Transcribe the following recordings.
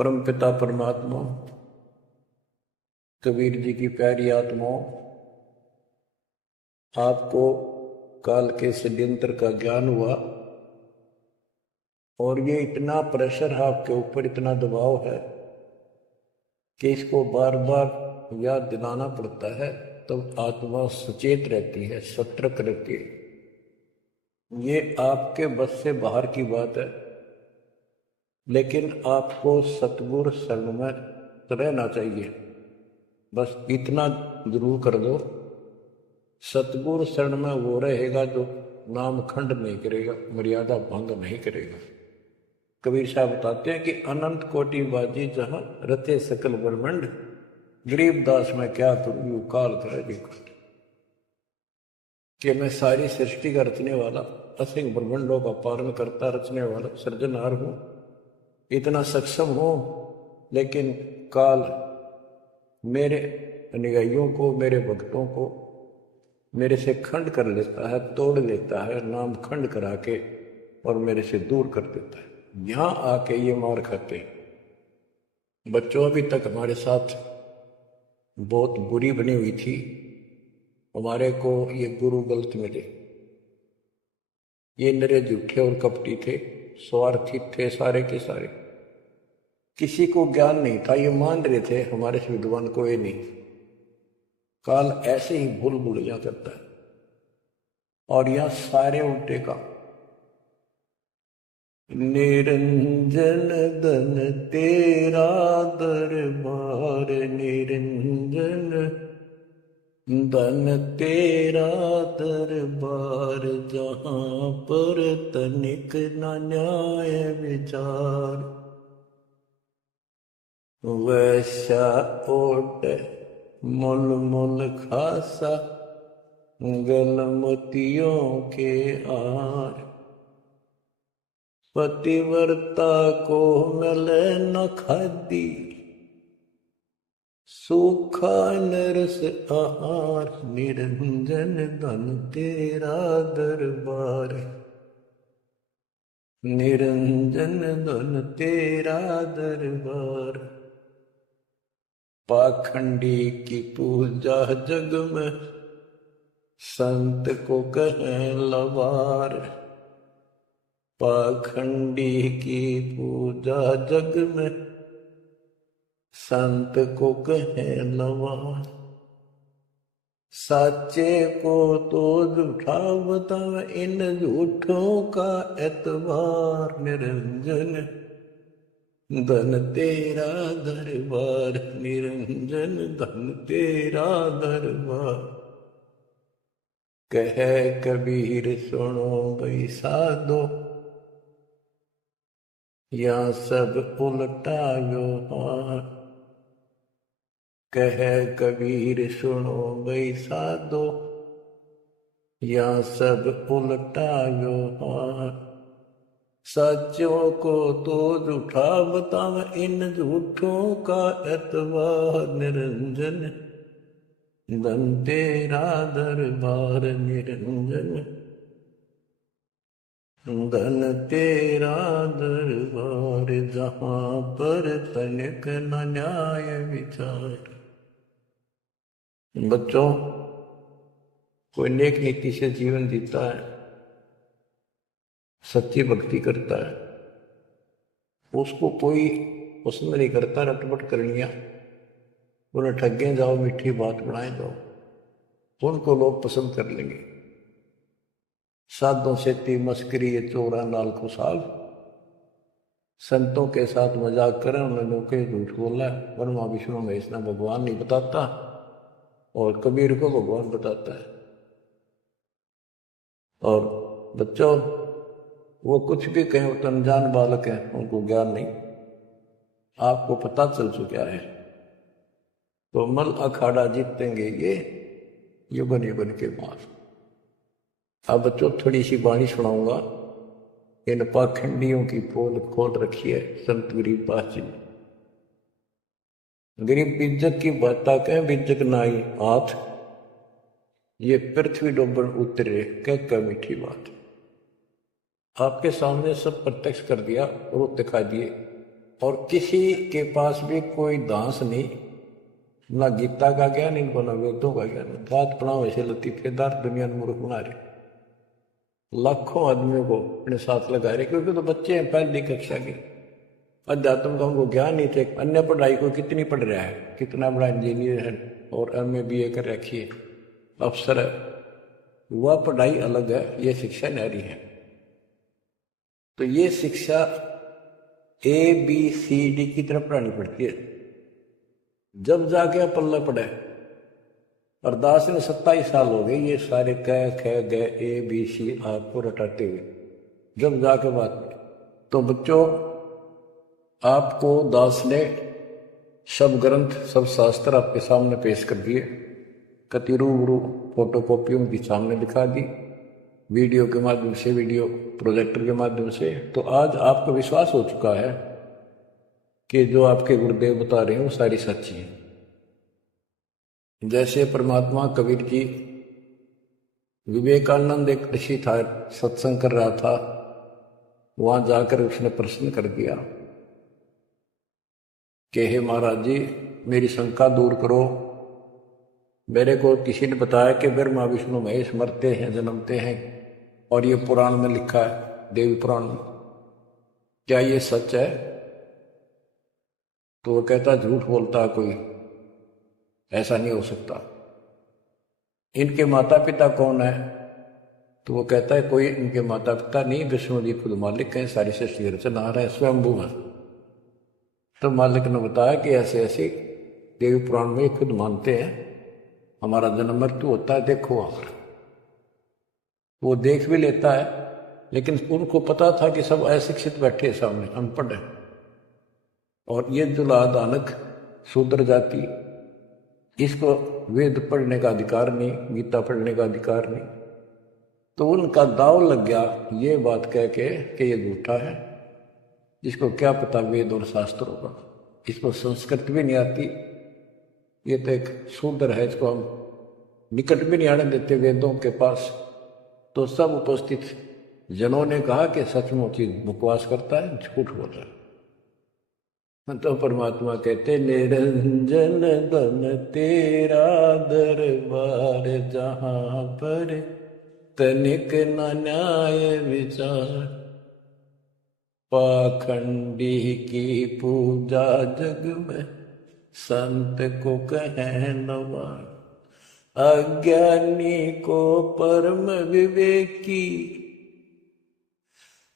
परम पिता परमात्मा, कबीर जी की प्यारी आत्माओं, आपको काल के षड्यंत्र का ज्ञान हुआ और ये इतना प्रेशर है आपके ऊपर, इतना दबाव है कि इसको बार बार याद दिलाना पड़ता है, तब आत्मा सचेत रहती है, सतर्क रहती है। ये आपके बस से बाहर की बात है, लेकिन आपको सतगुरु शरण में रहना चाहिए। बस इतना जरूर कर दो, सतगुरु शरण में वो रहेगा जो नाम खंड नहीं करेगा, मर्यादा भंग नहीं करेगा। कबीर साहब बताते हैं कि अनंत कोटि बाजी जहां रते सकल ब्रह्मंड, गरीबदास में क्या करूं काल करे जी कि मैं सारी सृष्टि का रचने वाला, असिंग ब्रह्मंडों का पालन करता रचने वाला सृजनहार हूं, इतना सक्षम हूं, लेकिन काल मेरे अनुयायियों को, मेरे भक्तों को मेरे से खंड कर लेता है, तोड़ लेता है, नाम खंड करा के और मेरे से दूर कर देता है। यहां आके ये मार खाते हैं। बच्चों अभी तक हमारे साथ बहुत बुरी बनी हुई थी, हमारे को ये गुरु गलत मिले, ये नरे झूठे और कपटी थे, स्वार्थी थे सारे के सारे, किसी को ज्ञान नहीं था, ये मान रहे थे हमारे से विद्वान को ये नहीं। काल ऐसे ही भूल भुलैया करता है और यह सारे उल्टे का। निरंजन धन तेरा दरबार, निरंजन धन तेरा दरबार, जहां पर तनिक न न्याय विचार, वैसा ओट मुल मुल खासा, गलमतियों के आर, पतिव्रता को मिले न खादी, सूखा नरस आहार, निरंजन धन तेरा दरबार, निरंजन धन तेरा दरबार, पाखंडी की पूजा जग में, संत को कहें लवार, पाखंडी की पूजा जग में, संत को कहें लवार, साचे को तो झूठा बतावे, इन झूठों का एतबार, निरंजन धन तेरा दरबार, निरंजन धन तेरा दरबार। कहे कबीर सुनो भाई साधो, या सब उल्टा व्यवहार, कहे कबीर सुनो भाई साधो, या सब उल्टा व्यवहार, सच्चों को तो झूठा बतावे, इन झूठों का एतबार, निरंजन धन तेरा दरबार, निरंजन धन तेरा दरबार, जहां पर तनिक न न्याय विचार। बच्चों, कोई नेक नीति से जीवन जीता है, सच्ची भक्ति करता है, उसको कोई पसंद नहीं करता रटपट करनिया, उन्हें ठगे जाओ, मीठी बात बनाए जाओ, उनको लोग पसंद कर लेंगे। साधों से ती मस्करी चोरा नाल खुशाल, संतों के साथ मजाक करें, उन्होंने के झूठ बोला, ब्रह्मा विष्णु महेश ना भगवान नहीं बताता और कबीर को भगवान बताता है। और बच्चों, वो कुछ भी कहें, वो तो अनजान बालक है, उनको ज्ञान नहीं, आपको पता चल चुका है। तो मल अखाड़ा जीतेंगे ये युगन युगन के बाद। अब बच्चों थोड़ी सी वाणी सुनाऊंगा, इन पाखंडियों की पोल खोल रखी है संत गरीब दास जी ने। गरीब बिज्जक की बाता कह बिज्जक नाई हाथ, ये पृथ्वी डोबर उतरे कह मीठी बात। आपके सामने सब प्रत्यक्ष कर दिया और दिखा दिए और किसी के पास भी कोई दांस नहीं, ना गीता का ज्ञान इनको, ना वेदों का ज्ञान। बात पढ़ाओ ऐसे लतीफेदार दुनिया में मूर्ख बना रहे, लाखों आदमियों को अपने साथ लगा रहे, क्योंकि तो बच्चे हैं पहली कक्षा के, अध्यात्म का उनको ज्ञान नहीं थे। अन्य पढ़ाई को कितनी पढ़ रहा है, कितना बड़ा इंजीनियर है और MA BA कर रखी है, अफसर है, वह पढ़ाई अलग है, ये शिक्षा न्यारी है। तो ये शिक्षा ABCD की तरफ पढ़ानी पड़ती है, जब जाके पल्ला पड़े। और दास ने 27 साल हो गए ये सारे कह ख ग ABC आपको रटाते हुए, जब जाके बात। तो बच्चों, आपको दास ने सब ग्रंथ सब शास्त्र आपके सामने पेश कर दिए, कति रूबरू फोटो कॉपियों की सामने दिखा दी, वीडियो के माध्यम से, वीडियो प्रोजेक्टर के माध्यम से। तो आज आपको विश्वास हो चुका है कि जो आपके गुरुदेव बता रहे हैं वो सारी सच्ची है। जैसे परमात्मा कबीर जी, विवेकानंद एक ऋषि था, सत्संग कर रहा था, वहां जाकर उसने प्रश्न कर दिया कि हे महाराज जी, मेरी शंका दूर करो। मेरे को किसी ने बताया कि ब्रह्मा विष्णु महेश मरते हैं, जन्मते हैं, और ये पुराण में लिखा है, देवी पुराण में, क्या ये सच है? तो वो कहता झूठ बोलता है कोई, ऐसा नहीं हो सकता। इनके माता पिता कौन है? तो वो कहता है कोई इनके माता पिता नहीं, विष्णु जी खुद मालिक हैं, सारी सृष्टि रचना है, स्वयंभू है। तो मालिक ने बताया कि ऐसे ऐसे देवी पुराण में खुद मानते हैं हमारा जन्म मृत्यु होता है, देखो आकर। वो देख भी लेता है, लेकिन उनको पता था कि सब अशिक्षित बैठे सामने, अनपढ़ है, और ये जुला दानक शूद्र जाति, इसको वेद पढ़ने का अधिकार नहीं, गीता पढ़ने का अधिकार नहीं। तो उनका दाव लग गया ये बात कह के कि ये झूठा है, जिसको क्या पता वेद और शास्त्रों का, इसको संस्कृत भी नहीं आती, ये तो एक शूद्र है, इसको हम निकट भी नहीं आने देते वेदों के पास। तो सब उपस्थित जनों ने कहा कि सचमुच ही बकवास करता है, झूठ बोल रहा है। तो परमात्मा कहते निरंजन धन तेरा दरबार, जहां पर तनिक न न्याय विचार, पाखंडी की पूजा जग में संत को कहे नवार, अज्ञानी को परम विवेकी,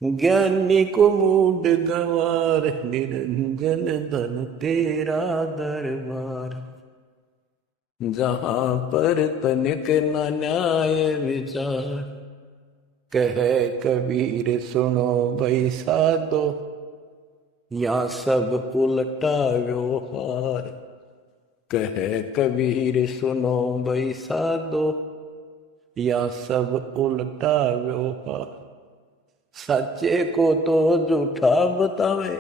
ज्ञानी को मूड गवार, निरंजन धन तेरा दरबार, जहां पर तनिक न न्याय विचार, कहे कबीर सुनो भाई साधो, या सब उल्टा व्यवहार, कहे कबीर सुनो भाई साधो, या सब उल्टा व्यवहार, सच्चे को तो झूठा बतावे,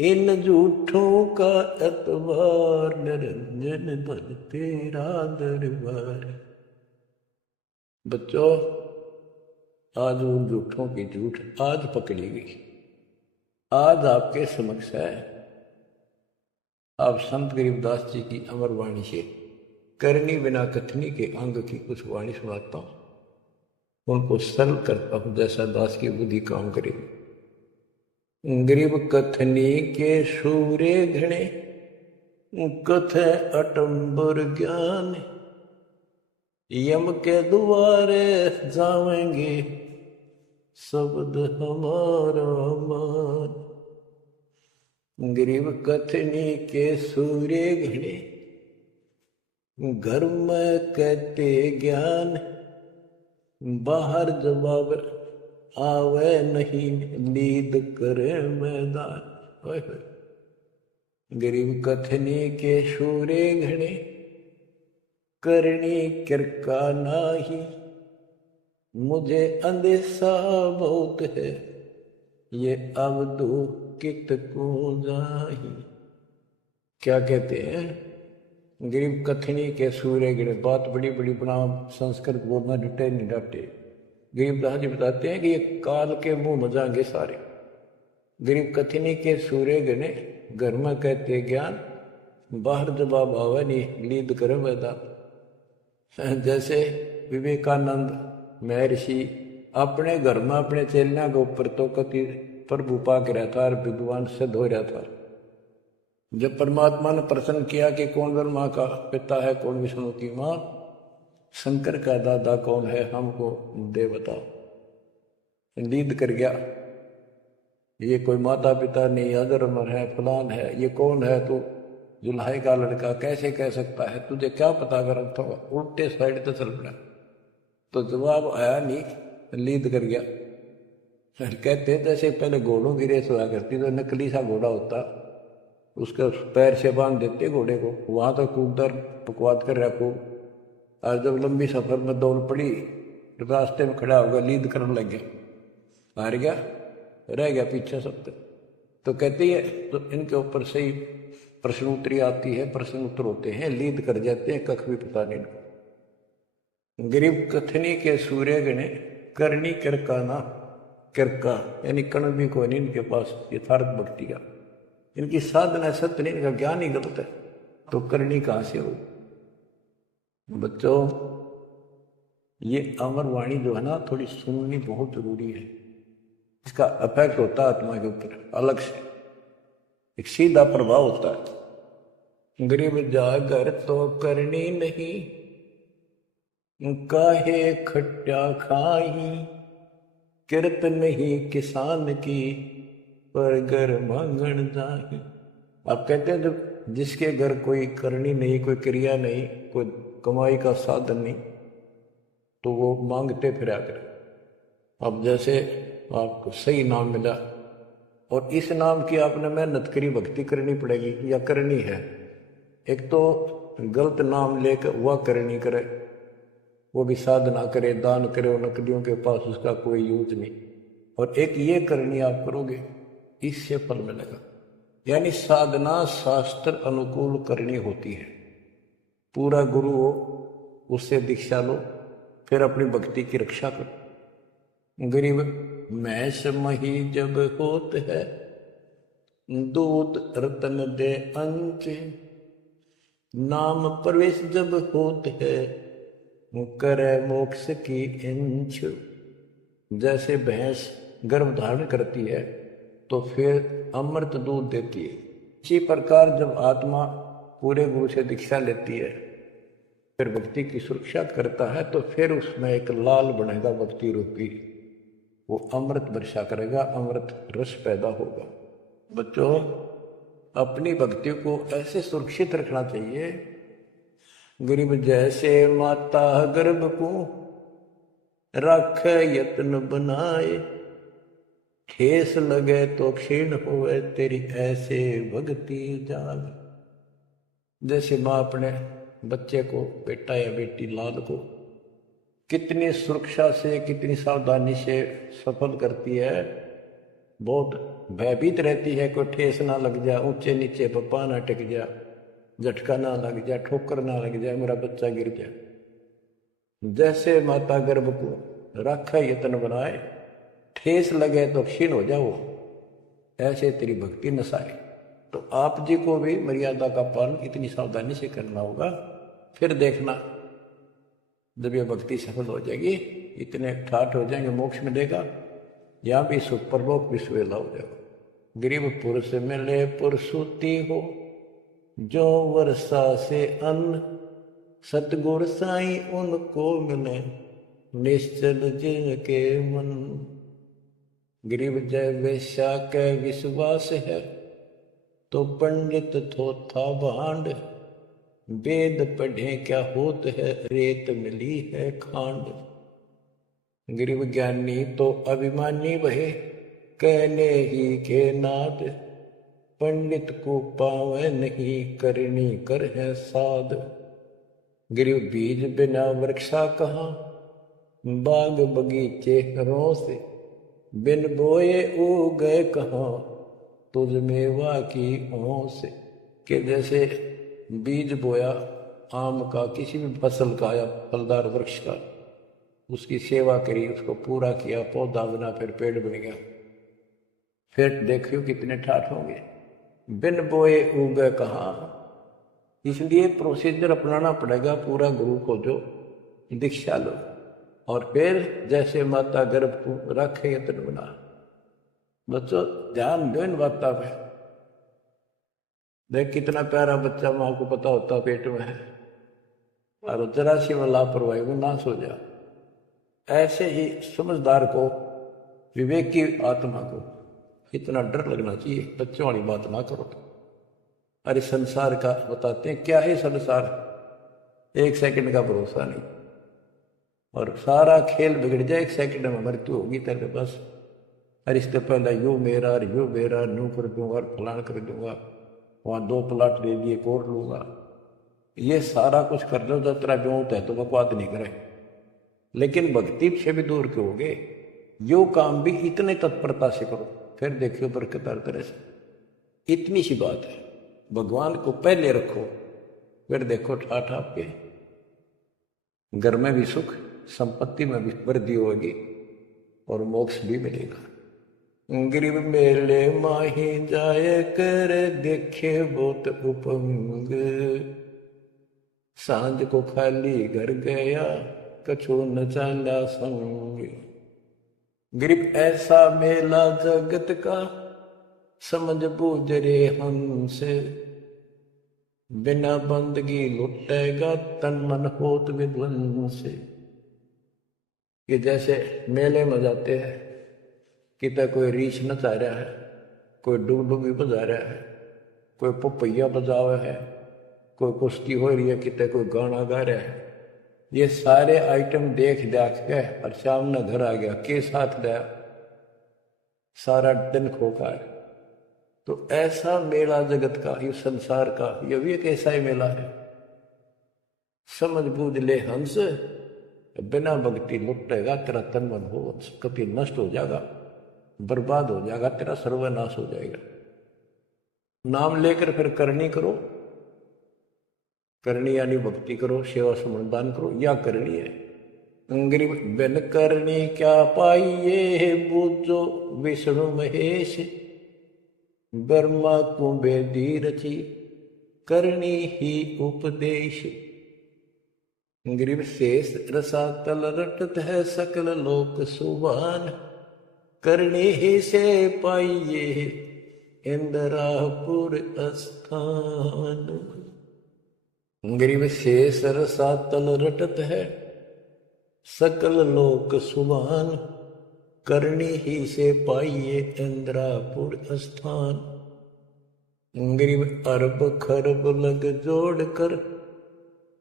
इन झूठों का एतबार, निरंजन धन तेरा दरबार। बच्चों, आज उन झूठों की झूठ आज पकड़ी गई, आज आपके समक्ष है। आप संत गरीबदास जी की अमर वाणी से करनी बिना कथनी के अंग की कुछ वाणी सुनाता हूं, उनको सरल करता हूं जैसा दास की बुद्धि काम करे। गरीब कथनी के सूरे घणे, कथे अटंबर ज्ञान, यम के द्वारे जावेंगे शब्द हमारा मान। गरीब कथनी के सूरे घणे, घर में कहते ज्ञान, बाहर जवाब आवे नहीं, नींद करे मैदान। गरीब कथनी के सूरे घणे, करनी किरका नाही, मुझे अंदेशा बहुत है, ये अवधू कित को जाही। क्या कहते हैं? गरीब कथनी के सूर्य गिरे, बात बड़ी बड़ी बना, संस्कृत बोलना जुटे नहीं डाटे। गरीबदास जी बताते हैं कि ये काल के मुंह मजाएंगे सारे, गरीब कथनी के सूर्य गने घर में कहते ज्ञान, बाहर जवाब आवा नहीं लीद कर मैदान। जैसे विवेकानंद महर्षि अपने घर में अपने चेलिया के ऊपर तो कति प्रभु पाक रहा था और विद्वान सिद्ध हो रहा था। जब परमात्मा ने प्रश्न किया कि कौन ब्रह्मा का पिता है, कौन विष्णु की माँ, शंकर का दादा कौन है, हमको दे बताओ। लीद कर गया, ये कोई माता पिता नहीं, अधर्म है, फलान है, ये कौन है तू, जुल्हाई का लड़का कैसे कह सकता है, तुझे क्या पता। अगर तो उल्टे साइड तो चल पड़ा तो जवाब आया नहीं, लीद कर गया। कहते जैसे पहले घोड़ों की रेस हुआ करती तो नकली सा घोड़ा होता, उसके पैर से बांध देते घोड़े को, वहां तो कूदर बकवाद कर रहा खूब, और जब लंबी सफर में दौड़ पड़ी रास्ते में खड़ा होगा, लीद करने लग गया, हार गया, रह गया पीछे सब। तो कहती है तो इनके ऊपर सही प्रश्न उत्तरी आती है, प्रश्न उत्तर होते हैं, लीद कर जाते हैं, कख भी पता नहीं इनको। गरीब कथनी के सूर्य गणे करनी किरकाना, किरका यानी कण भी कोई नहीं इनके पास यथार्थ भक्ति का, इनकी साधना सत्य नहीं, इनका ज्ञान ही गलत है, तो करनी कहां से हो। बच्चों ये अमर वाणी जो है ना थोड़ी सुननी बहुत जरूरी है, इसका इफेक्ट होता है आत्मा के ऊपर अलग से, एक सीधा प्रभाव होता है। गरीब जागर तो करनी नहीं, काहे खट्टा खाई, किरत नहीं किसान की, पर घर मांगण जाही। आप कहते हैं जब जिसके घर कोई करनी नहीं, कोई क्रिया नहीं, कोई कमाई का साधन नहीं, तो वो मांगते फिरा कर। अब जैसे आपको सही नाम मिला और इस नाम की आपने मेहनत करी, भक्ति करनी पड़ेगी या करनी है। एक तो गलत नाम लेकर वह करनी करे, वो भी साधना करे, दान करे, वो नकलियों के पास उसका कोई यूज नहीं, और एक ये करनी आप करोगे, इससे फल मिलेगा। यानी साधना शास्त्र अनुकूल करनी होती है। पूरा गुरु हो, उससे दीक्षा लो, फिर अपनी भक्ति की रक्षा करो। गरीब मैस मही जब होत है, दूध रतन दे अंच, नाम प्रवेश जब होत है, करे मोक्ष की इंच। जैसे भैंस गर्भ धारण करती है तो फिर अमृत दूध देती है, इसी प्रकार जब आत्मा पूरे गुरु से दीक्षा लेती है, फिर भक्ति की सुरक्षा करता है, तो फिर उसमें एक लाल बनेगा भक्ति रूपी, वो अमृत वर्षा करेगा, अमृत रस पैदा होगा। बच्चों अपनी भक्ति को ऐसे सुरक्षित रखना चाहिए, गरीब जैसे माता गर्भ को रख यत्न बनाए, ठेस लगे तो क्षीण होवे तेरी ऐसे भक्ति जाग। जैसे माँ अपने बच्चे को, बेटा या बेटी लाल को कितनी सुरक्षा से, कितनी सावधानी से सफल करती है, बहुत भयभीत रहती है, कोई ठेस ना लग जाए, ऊंचे नीचे पप्पा ना टिक जा, झटका ना लग जाए, ठोकर ना लग जाए, मेरा बच्चा गिर जाए। जैसे माता गर्भ को रखा यत्न बनाए, ठेस लगे तो क्षीण हो जाओ, ऐसे तेरी भक्ति नसाए। तो आप जी को भी मर्यादा का पालन इतनी सावधानी से करना होगा, फिर देखना जब ये भक्ति सफल हो जाएगी, इतने ठाठ हो जाएंगे, मोक्ष मिलेगा, या भी सुपरलोक विश्वेला हो जाएगा। गरीब पुरुष मिले पुरसुती हो, जो वर्षा से अन्न, सतगुर साई उनको मिले, निश्चल जिनके मन। गरीब जय वेश्या के विश्वास है, तो पंडित थोथा भांड, वेद पढ़े क्या होत है, रेत मिली है खांड। गरीब ज्ञानी तो अभिमानी बहे, कहने ही के नाद, पंडित को पावे नहीं, करनी कर है साध। गरीब बीज बिना वृक्षा कहाँ, बाग बगीचे रोस, बिन बोए उगे कहाँ, तुझ मेवा की ओस। के जैसे बीज बोया आम का, किसी भी फसल का या फलदार वृक्ष का, उसकी सेवा करी, उसको पूरा किया, पौधा बना, फिर पेड़ बन गया, फिर देखियो कितने ठाठ होंगे। बिन बोए उगे कहाँ, इसलिए प्रोसीजर अपनाना पड़ेगा पूरा। गुरु को जो दीक्षा लो और फिर जैसे माता गर्भ रखे यत्न बना। बच्चों ध्यान दो इन बातों पे। देख कितना प्यारा बच्चा माँ को पता होता पेट में है और जरा सी में लापरवाही वो नाश हो जा। ऐसे ही समझदार को, विवेक की आत्मा को इतना डर लगना चाहिए। बच्चों वाली बात ना करो। अरे संसार का बताते हैं क्या है संसार, एक सेकंड का भरोसा नहीं और सारा खेल बिगड़ जाए, एक सेकंड में मृत्यु होगी तेरे बस। अरे इससे पहले यू मेरा और यू मेरा नू कर दूंगा और फलान कर दूंगा, वहां 2 प्लाट ले लिए कोर लूंगा। ये सारा कुछ कर लो जब तेरा ब्योत है तो बकवाद नहीं करे, लेकिन भक्ति से भी दूर क्यों हो गए। यो काम भी इतने तत्परता से करो, फिर देखियो बरकत हर तरह से। इतनी सी बात है, भगवान को पहले रखो, फिर देखो ठाठ आपके घर में भी सुख, संपत्ति में भी वृद्धि होगी और मोक्ष भी मिलेगा। गरीब मेले माही जाए कर देखे बहुत उपंग, सांझ को खाली घर गया कछु न चाला संग। गरीब ऐसा मेला जगत का समझ बूझ रे हंस, बिना बंदगी लुटेगा तन मन होत विध्वंस। कि जैसे मेले में जाते हैं, कितना कोई रीछ नचा रहा है, कोई डुगडुगी बजा रहा है, कोई पपैया बजावा है, कोई कुश्ती हो रही है, कितने कोई गाना गा रहा है। ये सारे आइटम देख देख के और सामने घर आ गया, के साथ गया, सारा दिन खोखा है। तो ऐसा मेला जगत का, ये संसार का, ये भी एक ऐसा ही मेला है। समझ बूझ ले हंस, बिना भक्ति लुटेगा तेरा तन मन हो, कभी नष्ट हो जाएगा, बर्बाद हो जाएगा, तेरा सर्वनाश हो जाएगा। नाम लेकर फिर करनी करो, करनी यानी भक्ति करो, सेवा समर्दान करो, या करनी है। गरीब बिन करनी क्या पाइये, बूझो विष्णु महेश, ब्रह्मा को बेदी रची करनी ही उपदेश। गरीब शेष रसातल रटत है सकल लोक सुभान, करनी ही से पाइये इंद्रापुर स्थान। गरीब शेष रसातल रटत है सकल लोक सुभान, करनी ही से पाइये इंद्रापुर स्थान। गरीब अरब खरब लग जोड़ कर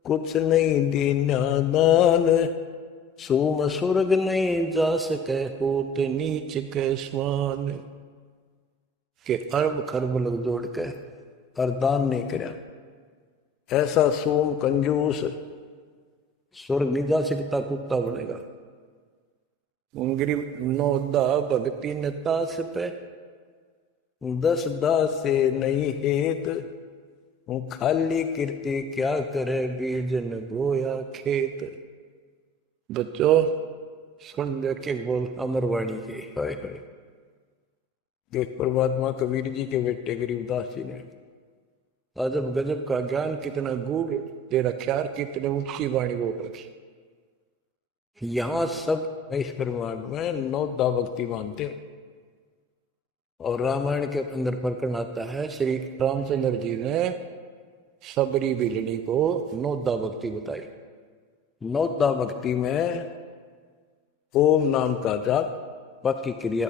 कुछ नहीं दीना दान, सोम स्वर्ग नहीं जा सके होत नीच के स्वान। के अरब खरब लग जोड़ के और दान नहीं करया, ऐसा सोम कंजूस स्वर्ग नहीं जा सकता, कुत्ता बनेगा। गरीब 9 दा भक्ति न तास पे, 10 दा से नहीं हेत, खाली कीर्ति क्या करे बीज न बोया खेत। बच्चों सुन के बोल अमरवाणी के, हाय हाय। देख परमात्मा कबीर जी के बेटे गरीबदास जी ने अजब गजब का ज्ञान, कितना गूढ़ दे रखा, कितने ऊंची वाणी बोल रखी। यहां सब इस ब्रह्मांड में 9 दा भक्ति मानते हो। और रामायण के अंदर प्रकरण आता है, श्री रामचंद्र जी ने सबरी बिलनी को 9 दा भक्ति बताई। 9 दा भक्ति में ओम नाम का जाप, बाकी क्रिया,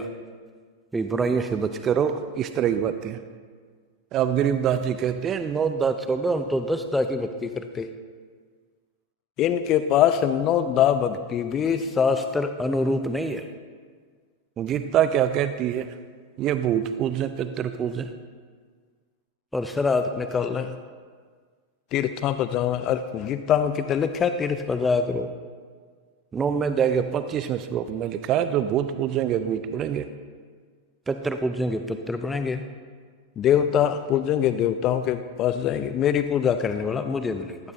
बुराइयों से बच करो, इस तरह की बातें हैं। अब गरीबदास जी कहते हैं 9 दा छोड़ो, हम तो 10 दा की भक्ति करते। इनके पास 9 दा भक्ति भी शास्त्र अनुरूप नहीं है। गीता क्या कहती है, ये भूत पूजे, पितृ पूजे और श्राद्ध निकालना, तीर्थां पर जाओ। और गीता में कितने लिखा है तीर्थ पर जाया करो। 9 में देंगे 25वें श्लोक में लिखा है, जो भूत पूजेंगे भूत पड़ेंगे, पितृ पूजेंगे पितृ पड़ेंगे, देवता पूजेंगे देवताओं के पास जाएंगे, मेरी पूजा करने वाला मुझे मिलेगा।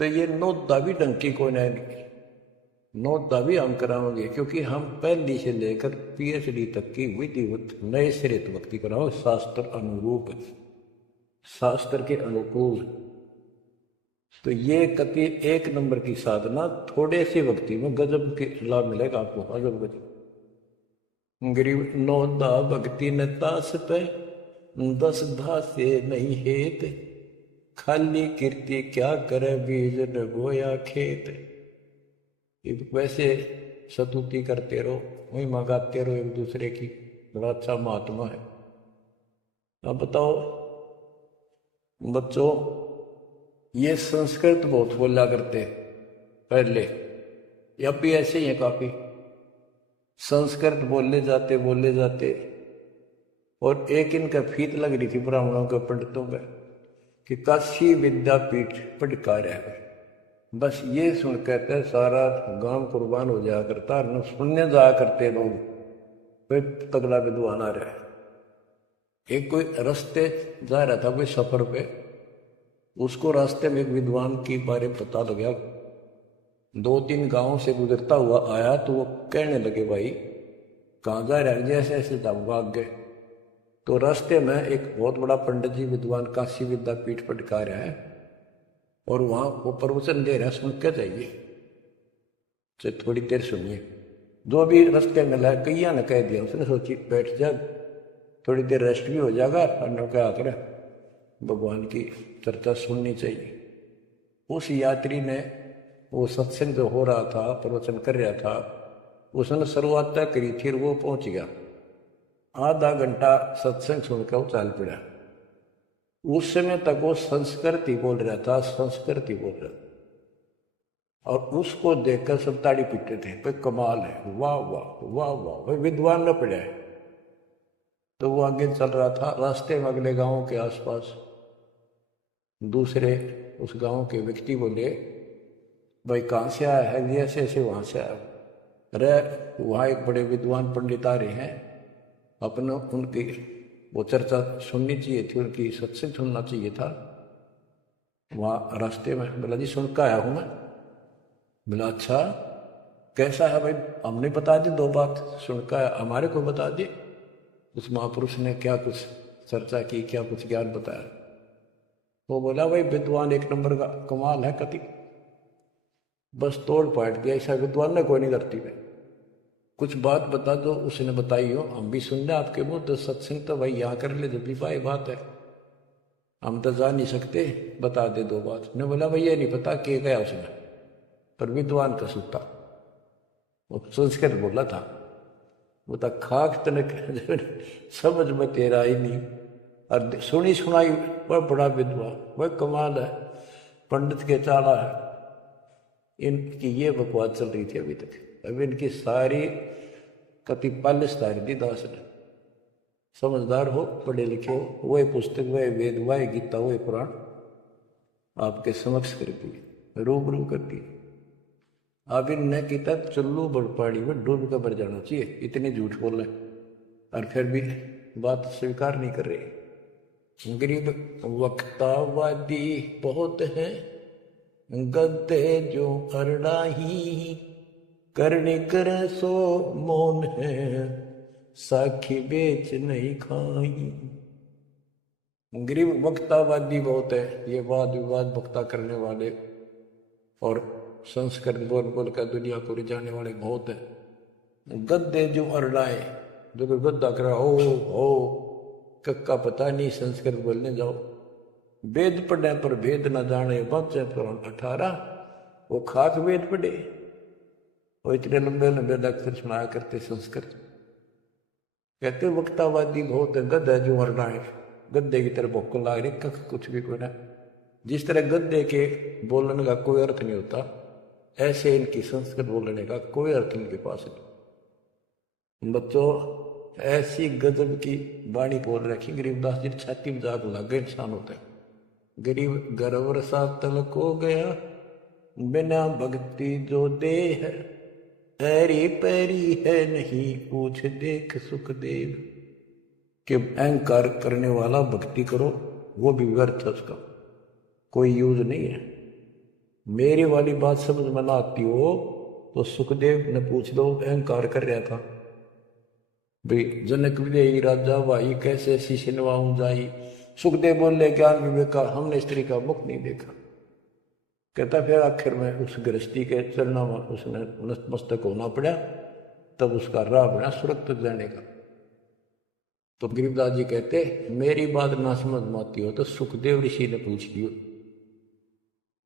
तो ये 9 दा भी ढंग की कोई नहीं। नौता भी हम कराओगे, क्योंकि हम पहली से लेकर पीएचडी तक की विधिवत नए सिरे भक्ति कराओ, शास्त्र अनुरूप, शास्त्र के अनुकूल। तो ये कति एक नंबर की साधना, थोड़े सी भक्ति में गजब के लाभ मिलेगा आपको, अजब गजब। गरीब नौदा भक्ति न तास पे, 10 धा से नहीं हेत, खाली कीर्ति क्या करे बीज न बोया खेत। वैसे स्तुति करते रहो, वही मंगाते रहो एक दूसरे की, बड़ा अच्छा महात्मा है। अब बताओ बच्चों, ये संस्कृत बहुत बोला करते पहले, अब भी ऐसे ही है काफी, संस्कृत बोले जाते। और एक इनका फीत लग रही थी ब्राह्मणों के पंडितों में कि काशी विद्यापीठ पटकार है। बस ये सुन कहते सारा गांव कुर्बान हो जाया करता, न सुनने जाया करते लोग, कोई तगड़ा विद्वान आ रहा है। एक कोई रास्ते जा रहा था कोई सफर पे, उसको रास्ते में एक विद्वान के बारे में पता लग गया, 2-3 गांवों से गुजरता हुआ आया, तो वो कहने लगे भाई कहाँ जा रहा है, जैसे ऐसे जाऊंगा आगे। तो रास्ते में एक बहुत बड़ा पंडित जी विद्वान काशी विद्यापीठ पटका रहा है, और वहां वो प्रवचन दे रहा है, सुन के जाइए, तो थोड़ी देर सुनिए। जो भी रास्ते में लाया कैया ने कह दिया, उसने सोची बैठ जा, थोड़ी देर रेस्ट भी हो जाएगा, और क्या कर भगवान की चर्चा सुननी चाहिए। उस यात्री ने वो सत्संग जो हो रहा था, प्रवचन कर रहा था, उसने शुरुआत तय करी थी, वो पहुंच गया। आधा घंटा सत्संग सुनकर वो चाल पड़ा। उस समय तक वो संस्कृत ही बोल रहा था, संस्कृत ही बोल रहा था, और उसको देखकर सब ताड़ी पीटते थे, भाई कमाल है, वाह वाह वाह वाह, भाई विद्वान न पड़ा है। तो वो आगे चल रहा था, रास्ते में अगले गांवों के आसपास दूसरे उस गांव के व्यक्ति बोले, भाई कहाँ से आया है, ऐसे ऐसे वहां से आया। अरे वहाँ एक बड़े विद्वान पंडित आ रहे हैं, अपने उनकी वो चर्चा सुननी चाहिए थी, उनकी सत्संग सुनना चाहिए था। वहाँ रास्ते में बोला जी सुन कर आया हूँ मैं। बोला अच्छा कैसा है भाई, हमने बता दी 2 बात, सुनकर हमारे को बता दी। उस महापुरुष ने क्या कुछ चर्चा की, क्या कुछ ज्ञान बताया। वो बोला भाई विद्वान एक नंबर का, कमाल है कति, बस तोड़ पाट दिया, ऐसा विद्वान ने कोई नहीं करती भाई, कुछ बात बता दो। उसने बताई हो, हम भी सुन ले आपके मुंह, तो सत्संग तो भाई यहाँ कर ले, जब भी भाई बात है, हम तो जा नहीं सकते, बता दे 2 बात। ने बोला भाई ये नहीं पता के गया उसने, पर विद्वान का सूता, वो संस्कृत बोला था, वो तो खाक तनक समझ में तेरा ही नहीं, और सुनी सुनाई वह बड़ा विद्वान, वह कमाल है, पंडित के चाला है। इनकी ये बकवास चल रही थी अभी तक। अब इनकी सारी कति पालिश तारी दी दास ने। समझदार हो, पढ़े लिखे हो, वही पुस्तक, वही वेद, वही गीता, वही पुराण आपके समक्ष कर दी, रूबरू कर दी। अब इनने किता चुल्लू बड़पाड़ी में डूब कर मर जाना चाहिए, इतने झूठ बोल रहे, और फिर भी बात स्वीकार नहीं कर रहे। गरीब वक्तावादी बहुत हैं, गद्दे जो अरड़ाही, करने कर सो मौन है, साखी बेच नहीं खाई। गरीब वक्तावादी बहुत है, ये वाद विवाद वक्ता करने वाले और संस्कृत बोल बोल कर दुनिया को रिझाने वाले बहुत है। गद्दे जो अरड़ाए, जो कोई गद्दा करा हो कक्का पता नहीं, संस्कृत बोलने जाओ। वेद पढ़ने पर भेद न जाने, बच्चे पर 18, वो खाक वेद पढ़े, वो इतने लंबे लंबे अक्षर सुनाया करते संस्कृत। कहते वक्तावादी बहुत है, गद्दा जो अरड़ाए, गद्दे की तरह भोक लाग रही, कख कुछ भी कोई ना। जिस तरह गद्दे के बोलने का कोई अर्थ नहीं होता, ऐसे इनकी संस्कृत बोलने का कोई अर्थ इनके पास नहीं। बच्चों ऐसी गजब की वाणी बोल रखी, गरीबदास जी छाती में जाग लग गए इंसान होते हैं। गरीब गर्वर सा तलक हो गया, बिना भक्ति जो दे है, ऐरी पैरी है नहीं पूछ देख सुखदेव। कि अहंकार करने वाला भक्ति करो, वो भी व्यर्थ है, उसका कोई यूज नहीं है। मेरी वाली बात समझ में ना आती हो तो सुखदेव ने पूछ लो, अहंकार कर रहा था भाई, जनक विदेही राजा भाई कैसे शीशे नवाऊं जाई। सुखदेव बोले, ज्ञान विवेक का हमने स्त्री का मुख नहीं देखा। कहता फिर आखिर में उस गृहस्थी के चरणों में उसने नतमस्तक होना पड़ा, तब उसका राह बना स्वर्ग तक जाने का। तो गरीबदास जी कहते, मेरी बात ना समझ में आती हो तो सुखदेव ऋषि ने पूछ लियो,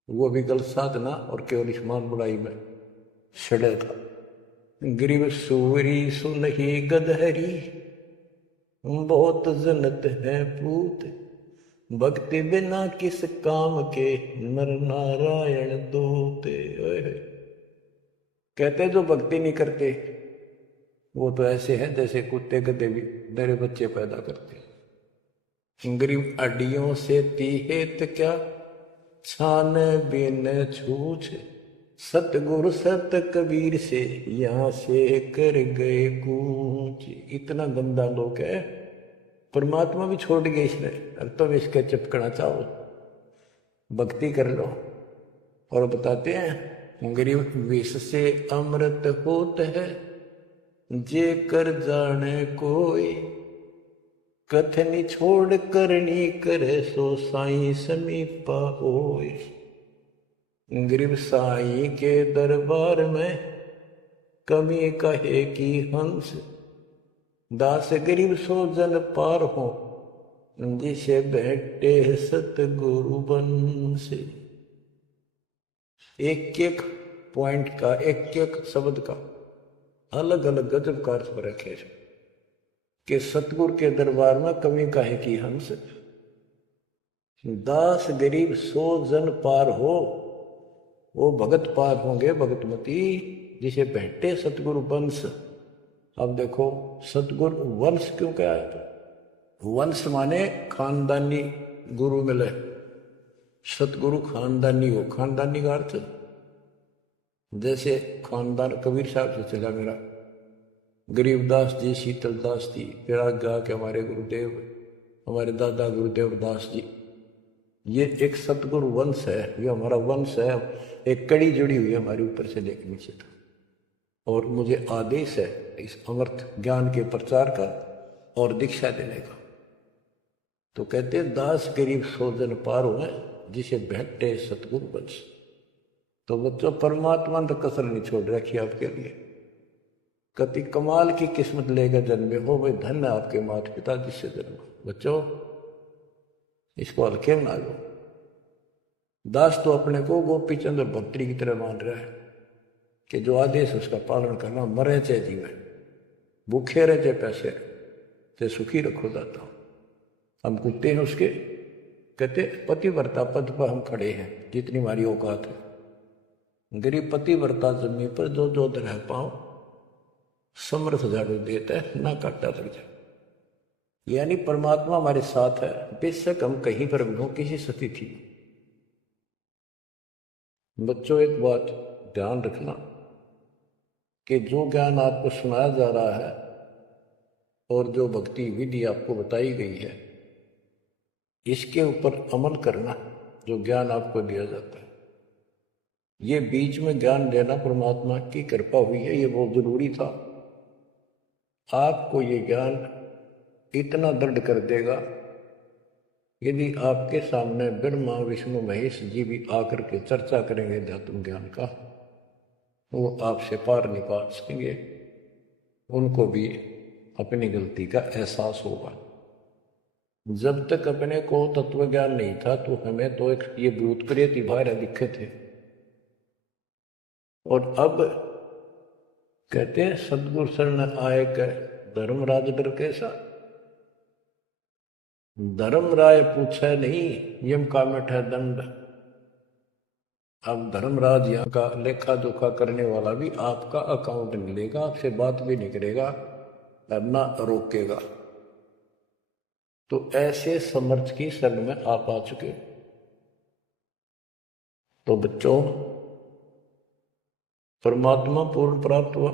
वो भी गलत साधना और केवल ईमान बुराई में सड़े था। गरीब सूरी सुनही गदहरी, बहुत जनत है पूत, भक्ति बिना किस काम के, नर नारायण दूते। कहते जो भक्ति नहीं करते वो तो ऐसे हैं जैसे कुत्ते गधे भी मेरे बच्चे पैदा करते। गरीब अड्डियों से तीहेत क्या, छान बिन छूछ, सतगुरु सत कबीर से यहाँ से कर गए कूच। इतना गंदा लोग है, परमात्मा भी छोड़ गए इसने, अब तुम इसके चिपकना चाहो, भक्ति कर लो। और बताते हैं, गरीब विष से अमृत होत है, जे कर जाने कोई, कथनी छोड़ करनी करे, सो साई समीपा होय। गरीब साई के दरबार में कमी कहे की हंस, दास गरीब सो जन पार हो, जिसे बैठे सतगुरु बंस। एक एक पॉइंट का, एक एक शब्द का अलग अलग गजब का अर्थ रखे कि सतगुरु के दरबार में कमी काहे की हंस, दास गरीब सो जन पार हो, वो भगत पार होंगे भगतमती, जिसे बैठे सतगुरु वंश। अब देखो सतगुरु वंश क्यों कहा है, तो वंश माने खानदानी गुरु मिले, सतगुरु खानदानी हो। खानदानी का अर्थ जैसे खानदान कबीर साहब से चला मेरा, गरीबदास जी, शीतलदास जी, फिर आगे के हमारे गुरुदेव, हमारे दादा गुरुदेव दास जी, ये एक सतगुरु वंश है, ये हमारा वंश है। एक कड़ी जुड़ी हुई है हमारे ऊपर से लेकर नीचे तक, और मुझे आदेश है इस अमृत ज्ञान के प्रचार का और दीक्षा देने का। तो कहते दास गरीब सो जन पार हुए, जिसे बैठे सतगुरु वंश। तो बच्चों परमात्मा ने तो कसर नहीं छोड़ रखी आपके लिए। कति कमाल की किस्मत लेकर जन्मे हो, वे धन है आपके माता पिता जिससे जन्म। बच्चों इसको हल्के में ना लो। दास तो अपने को गोपी चंद्र भक्तरी की तरह मान रहा है कि जो आदेश उसका पालन करना, मरे चाहे जीवे, भूखे रहे चाहे पैसे चाहे सुखी रखो दाता। हम कुत्ते हैं उसके, कहते पतिव्रता पद पर हम खड़े हैं जितनी हमारी औकात है। गरीब पतिव्रता जमीन पर जो जो रह पाओ, समर्थ झाड़ू देता है, ना काटा लग जाए। यानी परमात्मा हमारे साथ है, बेशक हम कहीं पर हो, किसी स्थिति। बच्चों एक बात ध्यान रखना कि जो ज्ञान आपको सुनाया जा रहा है और जो भक्ति विधि आपको बताई गई है, इसके ऊपर अमल करना। जो ज्ञान आपको दिया जाता है, ये बीच में ज्ञान देना परमात्मा की कृपा हुई है, ये बहुत जरूरी था। आपको ये ज्ञान इतना दृढ़ कर देगा, यदि आपके सामने ब्रह्मा विष्णु महेश जी भी आकर के चर्चा करेंगे अध्यात्म ज्ञान का, वो आपसे पार नहीं पा सकेंगे। उनको भी अपनी गलती का एहसास होगा। जब तक अपने को तत्व ज्ञान नहीं था तो हमें तो एक ये भूत प्रेत ही बाहर दिखे थे, और अब कहते हैं सदगुरु शरण आए कर धर्मराज डर कैसा। धर्मराय पूछे नहीं, यम का मिठा दंड। अब धर्मराज यहाँ का लेखा जोखा करने वाला भी आपका अकाउंट नहीं लेगा, आपसे बात भी नहीं करेगा, ना रोकेगा। तो ऐसे समर्थ की शरण में आप आ चुके। तो बच्चों परमात्मा पूर्ण प्राप्त हुआ,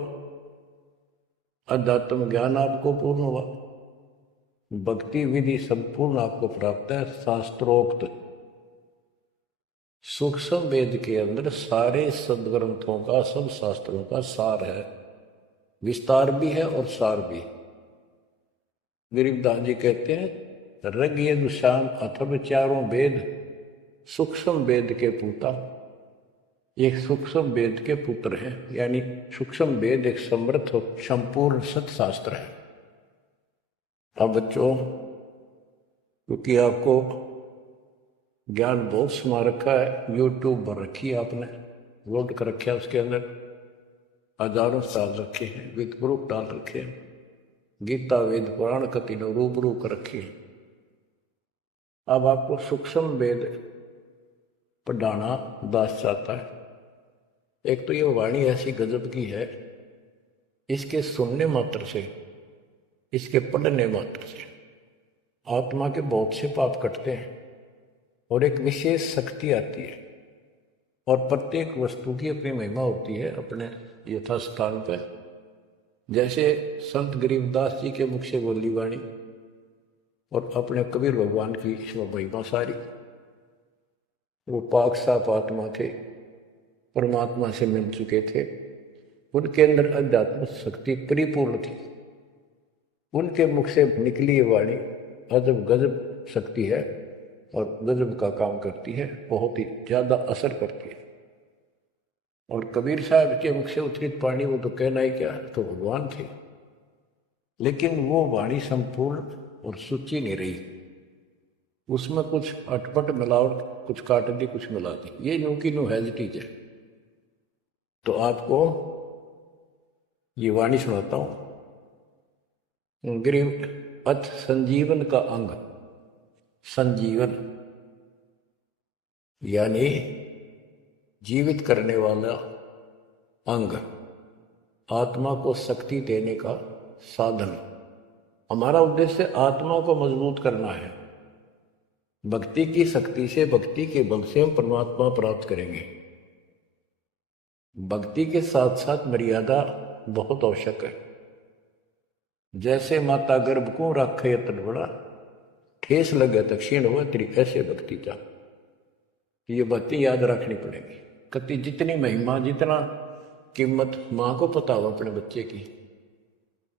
अध्यात्म ज्ञान आपको पूर्ण हुआ, भक्ति विधि संपूर्ण आपको प्राप्त है, शास्त्रोक्त। सूक्ष्म वेद के अंदर सारे सदग्रंथों का, सब शास्त्रों का सार है। विस्तार भी है और सार भी। गरीबदास जी कहते हैं, ऋग यजुः साम अथर्व चारों वेद सूक्ष्म वेद के पूता। एक सूक्ष्म वेद के पुत्र हैं, यानी सूक्ष्म वेद एक समृद्ध और संपूर्ण सत्शास्त्र है। अब बच्चों, क्योंकि आपको ज्ञान बहुत समा रखा है, यूट्यूब पर रखी है आपने, लोड कर रखे है, उसके अंदर हजारों साल रखे हैं, वेद प्रूफ डाल रखे हैं, गीता वेद पुराण का तीनों रूबरू कर रखी है। अब आपको सूक्ष्म वेद पढ़ाना दास चाहता है। एक तो ये वाणी ऐसी गजब की है, इसके सुनने मात्र से, इसके पढ़ने मात्र से आत्मा के बहुत से पाप कटते हैं और एक विशेष शक्ति आती है। और प्रत्येक वस्तु की अपनी महिमा होती है अपने यथास्थान पर। जैसे संत गरीबदास जी के मुख से बोली वाणी और अपने कबीर भगवान की महिमा सारी। वो पाक साफ आत्मा थे, परमात्मा से मिल चुके थे, उनके अंदर अध्यात्म शक्ति परिपूर्ण थी। उनके मुख से निकली ये वाणी अजब गजब शक्ति है और गजब का काम करती है, बहुत ही ज्यादा असर करती है। और कबीर साहब के मुख से उतरित पानी, वो तो कहना ही क्या, तो भगवान थे। लेकिन वो वाणी संपूर्ण और सुची नहीं रही, उसमें कुछ अटपट मिलावट, कुछ काट दी, कुछ मिला दी, ये यूं की नो हैजिटीज है। तो आपको ये वाणी सुनाता हूं। गरीब अथ संजीवन का अंग, संजीवन यानी जीवित करने वाला अंग, आत्मा को शक्ति देने का साधन। हमारा उद्देश्य आत्मा को मजबूत करना है। भक्ति की शक्ति से, भक्ति के बल से हम परमात्मा प्राप्त करेंगे। भक्ति के साथ साथ मर्यादा बहुत आवश्यक है। जैसे माता गर्भ को रखे यतन बड़ा, ठेस लगे तो क्षीण हुआ तेरी, ऐसे भक्ति जा। ये बातें याद रखनी पड़ेगी। कति जितनी महिमा, जितना कीमत माँ को पता हो अपने बच्चे की,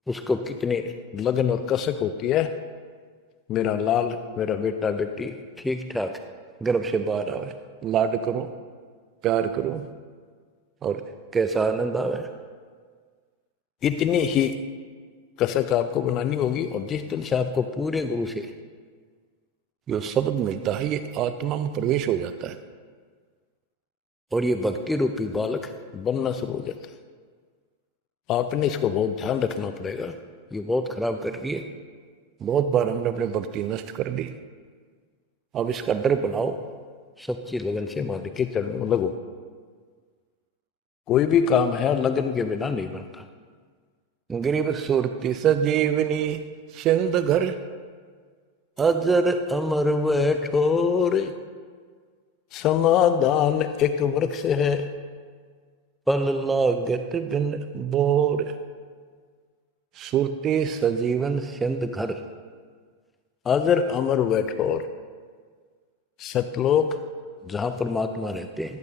उसको कितनी लगन और कसक होती है। मेरा लाल, मेरा बेटा बेटी ठीक ठाक गर्भ से बाहर आवे, लाड करूं, प्यार करूं और कैसा आनंद आवे, इतनी ही कसक आपको बनानी होगी। और जिस तरह से आपको पूरे गुरु से जो शब्द मिलता है, ये आत्मा में प्रवेश हो जाता है और ये भक्ति रूपी बालक बनना शुरू हो जाता है। आपने इसको बहुत ध्यान रखना पड़ेगा। ये बहुत खराब कर रही है, बहुत बार हमने अपनी भक्ति नष्ट कर दी। अब इसका डर बनाओ, सच्ची लगन से मालिक के चरणों में लगो। कोई भी काम है लगन के बिना नहीं बनता। गरीब सुरती सजीवनी सिंध घर, अजर अमर व ठोर, समाधान एक वृक्ष है, फल लागत बिन बोर। सुरती सजीवन सिंध घर, अजर अमर व ठोर। सतलोक जहां परमात्मा रहते हैं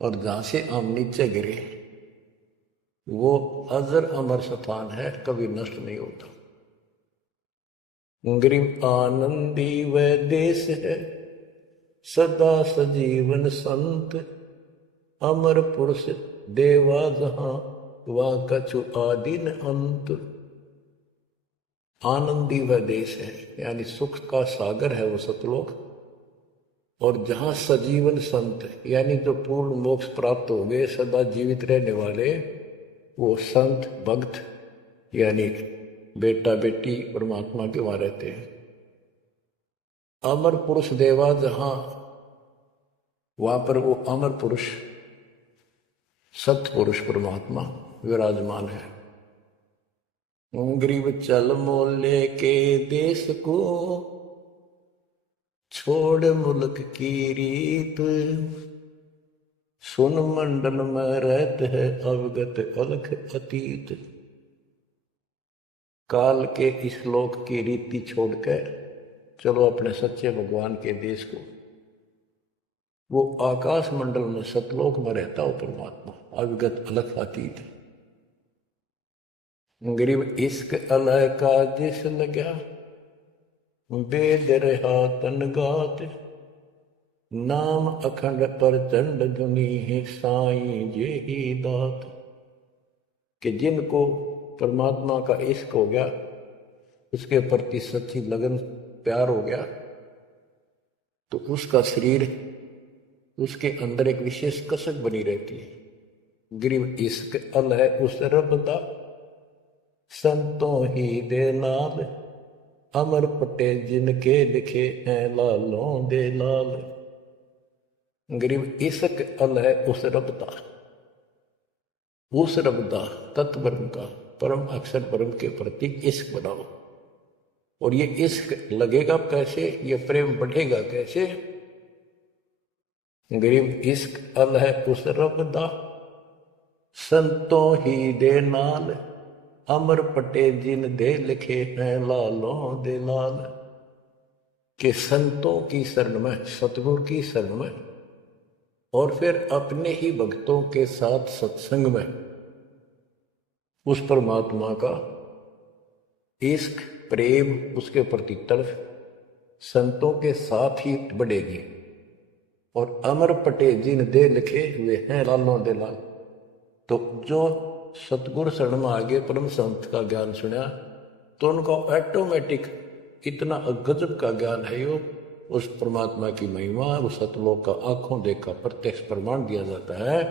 और जहां से हम नीचे गिरे, वो अजर अमर स्थान है, कभी नष्ट नहीं होता। गरीब आनंदी व देश है, सदा सजीवन संत, अमर पुरुष देवा जहां, वह कछु आदि न अंत। आनंदी व देश है, यानी सुख का सागर है वो सतलोक। और जहां सजीवन संत, यानी जो पूर्ण मोक्ष प्राप्त हो गए, सदा जीवित रहने वाले, वो संत भक्त यानी बेटा बेटी परमात्मा के वहां रहते हैं। अमर पुरुष देवा जहां, वहां पर वो अमर पुरुष सत्य पुरुष परमात्मा विराजमान है। गरीब चल मोले के देश को, छोड़ मुल्क की रीत, सुन मंडल में रहते है अवगत अलख अतीत। काल के इस लोक की रीति छोड़कर चलो अपने सच्चे भगवान के देश को, वो आकाश मंडल में सतलोक में रहता हो परमात्मा, अविगत अलग अतीत। गरीब इश्क अलह का जिस लग्या, वेद रहा तन गात, नाम अखंड प्रचंड धुनी साई जे ही दात। कि जिनको परमात्मा का इश्क हो गया, उसके प्रति सच्ची लगन प्यार हो गया, तो उसका शरीर, उसके अंदर एक विशेष कसक बनी रहती है। गरीब इश्क अल है उस रब दा, संतों ही दे नाल, अमर पटे जिनके लिखे हैं लालों दे लाल। गरीब इश्क अल है उस रब दा, उस रब दा तत्व ब्रह्म का, परम अक्षर ब्रह्म के प्रति इश्क बनाओ। और ये इश्क लगेगा कैसे, ये प्रेम बढ़ेगा कैसे? गरीब इश्क अल है उस रब दा, संतों ही दे नाल, अमर पटे जिन दे लिखे हैं लालों दे लाल। के संतों की शरण में, सतगुरु की शरण में, और फिर अपने ही भक्तों के साथ सत्संग में उस परमात्मा का इश्क प्रेम, उसके प्रति तड़फ संतों के साथ ही बढ़ेगी। और अमर पटे जिन दे लिखे हुए हैं लालों दे लाल। तो जो सतगुरु शरण में आगे परम संत का ज्ञान सुना, तो उनको ऑटोमेटिक इतना गजब का ज्ञान है, यो उस परमात्मा की महिमा, उस सतलोक का आंखों देखा प्रत्यक्ष प्रमाण दिया जाता है।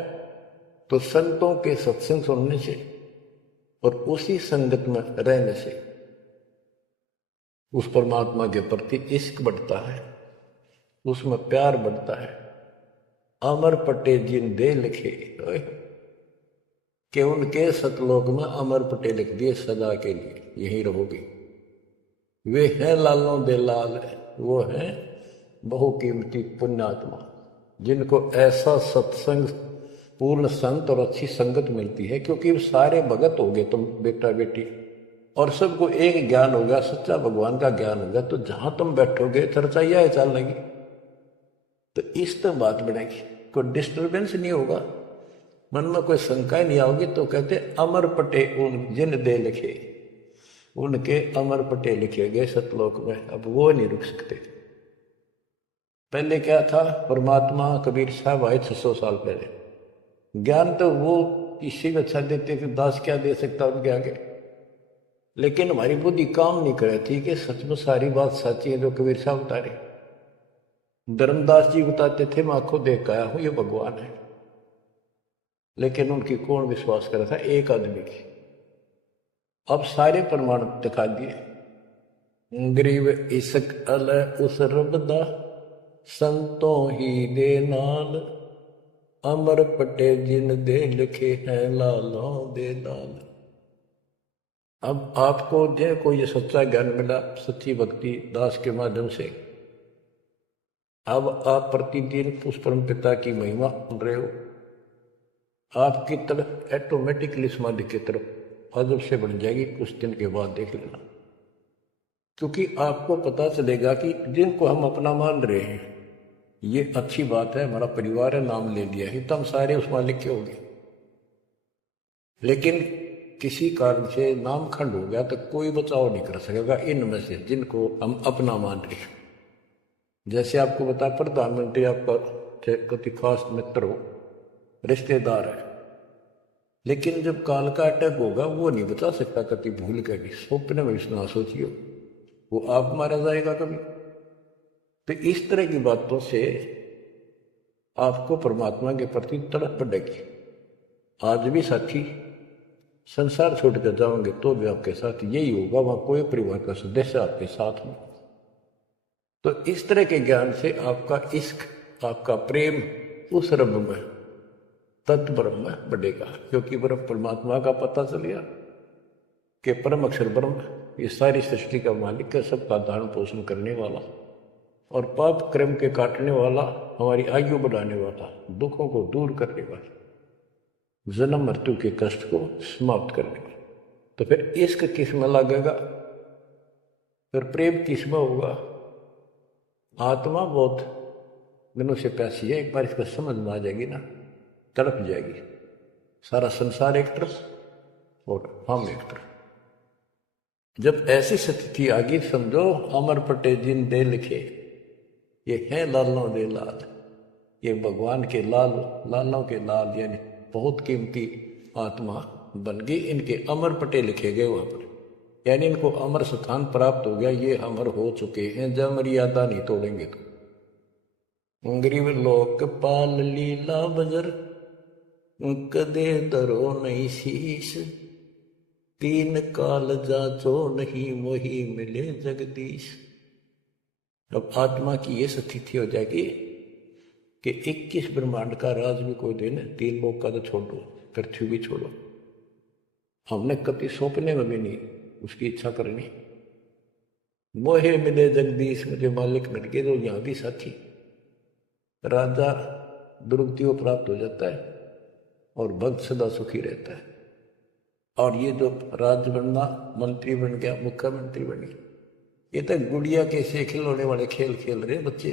तो संतों के सत्संग सुनने से और उसी संगत में रहने से उस परमात्मा के प्रति इश्क बढ़ता है, उसमें प्यार बढ़ता है। अमर पटे जिन दे लिखे, कि उनके सतलोक में अमर पटे लिख दिए सदा के लिए, यही रहोगे। वे हैं लालों दे लाल, वो हैं बहुकीमती पुण्यात्मा, जिनको ऐसा सत्संग, पूर्ण संत और अच्छी संगत मिलती है। क्योंकि सारे भगत हो गए तुम बेटा बेटी, और सबको एक ज्ञान होगा, सच्चा भगवान का ज्ञान होगा, तो जहां तुम बैठोगे चर्चा यह चलेगी, तो इस तो बात बनेगी, कोई डिस्टर्बेंस नहीं होगा, मन में कोई शंका नहीं आओगी। तो कहते अमर पटे उन जिन दे लिखे, उनके अमर पटे लिखे गए सतलोक में, अब वो नहीं रुक सकते। पहले क्या था, परमात्मा कबीर साहब आए 600 साल पहले, ज्ञान तो वो किसी को अच्छा देते कि दास क्या दे सकता उनके आगे। लेकिन हमारी बुद्धि काम नहीं करे थी कि सच में सारी बात सच्ची है जो कबीर साहब बता रहे। धर्मदास जी बताते थे, मैं आंखों देख के आया हूं ये भगवान है, लेकिन उनकी कौन विश्वास कर रहा था, एक आदमी की। अब सारे प्रमाण दिखा दिए। गरीब इश्क अल उस रब दा, संतों ही दे नाल, अमर पटे जिन दे लिखे हैं लालों दे लाल। अब आपको जो ये सच्चा ज्ञान मिला, सच्ची भक्ति दास के माध्यम से, अब आप प्रतिदिन उस परम पिता की महिमा सुन रहे हो, आपकी तरफ ऑटोमेटिकली समाधि की तरफ अजब से बढ़ जाएगी। कुछ दिन के बाद देख लेना, क्योंकि आपको पता चलेगा कि जिनको हम अपना मान रहे हैं, ये अच्छी बात है, हमारा परिवार है, नाम ले लिया है, तो हम सारे उस मालिक के हो गए। लेकिन किसी कारण से नाम खंड हो गया, तो कोई बचाव नहीं कर सकेगा इनमें से जिनको हम अपना मान रहे हैं। जैसे आपको बता, प्रधानमंत्री आपका कति खास मित्र हो, रिश्तेदार है, लेकिन जब काल का अटैक होगा वो नहीं बचा सकता कति भूल कर भी, स्वप्न में भी ना सोचियो, वो आप मारा जाएगा कभी। तो इस तरह की बातों से आपको परमात्मा के प्रति तड़प बढ़ेगी। आज भी साथी संसार छोड़कर जाओगे तो भी आपके साथ यही होगा, वहां कोई परिवार का सदस्य आपके साथ में। तो इस तरह के ज्ञान से आपका इश्क, आपका प्रेम उस रब में, तत्व ब्रह्म में बढ़ेगा। क्योंकि ब्रह्म परमात्मा का पता चल गया कि परम अक्षर ब्रह्म ये सारी सृष्टि का मालिक है, सबका धारण पोषण करने वाला और पाप क्रम के काटने वाला, हमारी आयु बढ़ाने वाला, दुखों को दूर करने वाला, जन्म मृत्यु के कष्ट को समाप्त करने वाला। तो फिर इश्क किसमें लगेगा, फिर प्रेम किसमें होगा। आत्मा बहुत मनुष्य प्यासी है, एक बार इसका समझ में आ जाएगी ना, तड़प जाएगी। सारा संसार एक तरफ और हम एक तरफ। जब ऐसी स्थिति आ गई, समझो अमर पटे जिन दे लिखे, ये हैं लालों दे लाल, ये भगवान के लाल, लालों के लाल, यानी बहुत कीमती आत्मा बन गई। इनके अमर पटे लिखे गए वहां पर, यानी इनको अमर स्थान प्राप्त हो गया। ये अमर हो चुके हैं, जब मर्यादा नहीं तोड़ेंगे तो। गरीब लोकपाल लीला बजर, कदे दरो नहीं शीश, तीन काल जाचो नहीं मोही मिले जगदीश। अब आत्मा की ये स्थिति हो जाएगी कि 21 ब्रह्मांड का राज भी कोई देने, 3 लोग का तो छोड़ो, पृथ्वी भी छोड़ो, हमने कभी सौंपने में भी नहीं उसकी इच्छा करनी। मोहे मिले जगदीश, मुझे मालिक मिल गए, तो यहाँ भी साथी। राजा दुर्गति को प्राप्त हो जाता है और भक्त सदा सुखी रहता है। और ये जो राज बनना, मंत्री बन गया, मुख्यमंत्री बन गया, ये तो गुड़िया के से खिलौने वाले खेल खेल रहे बच्चे।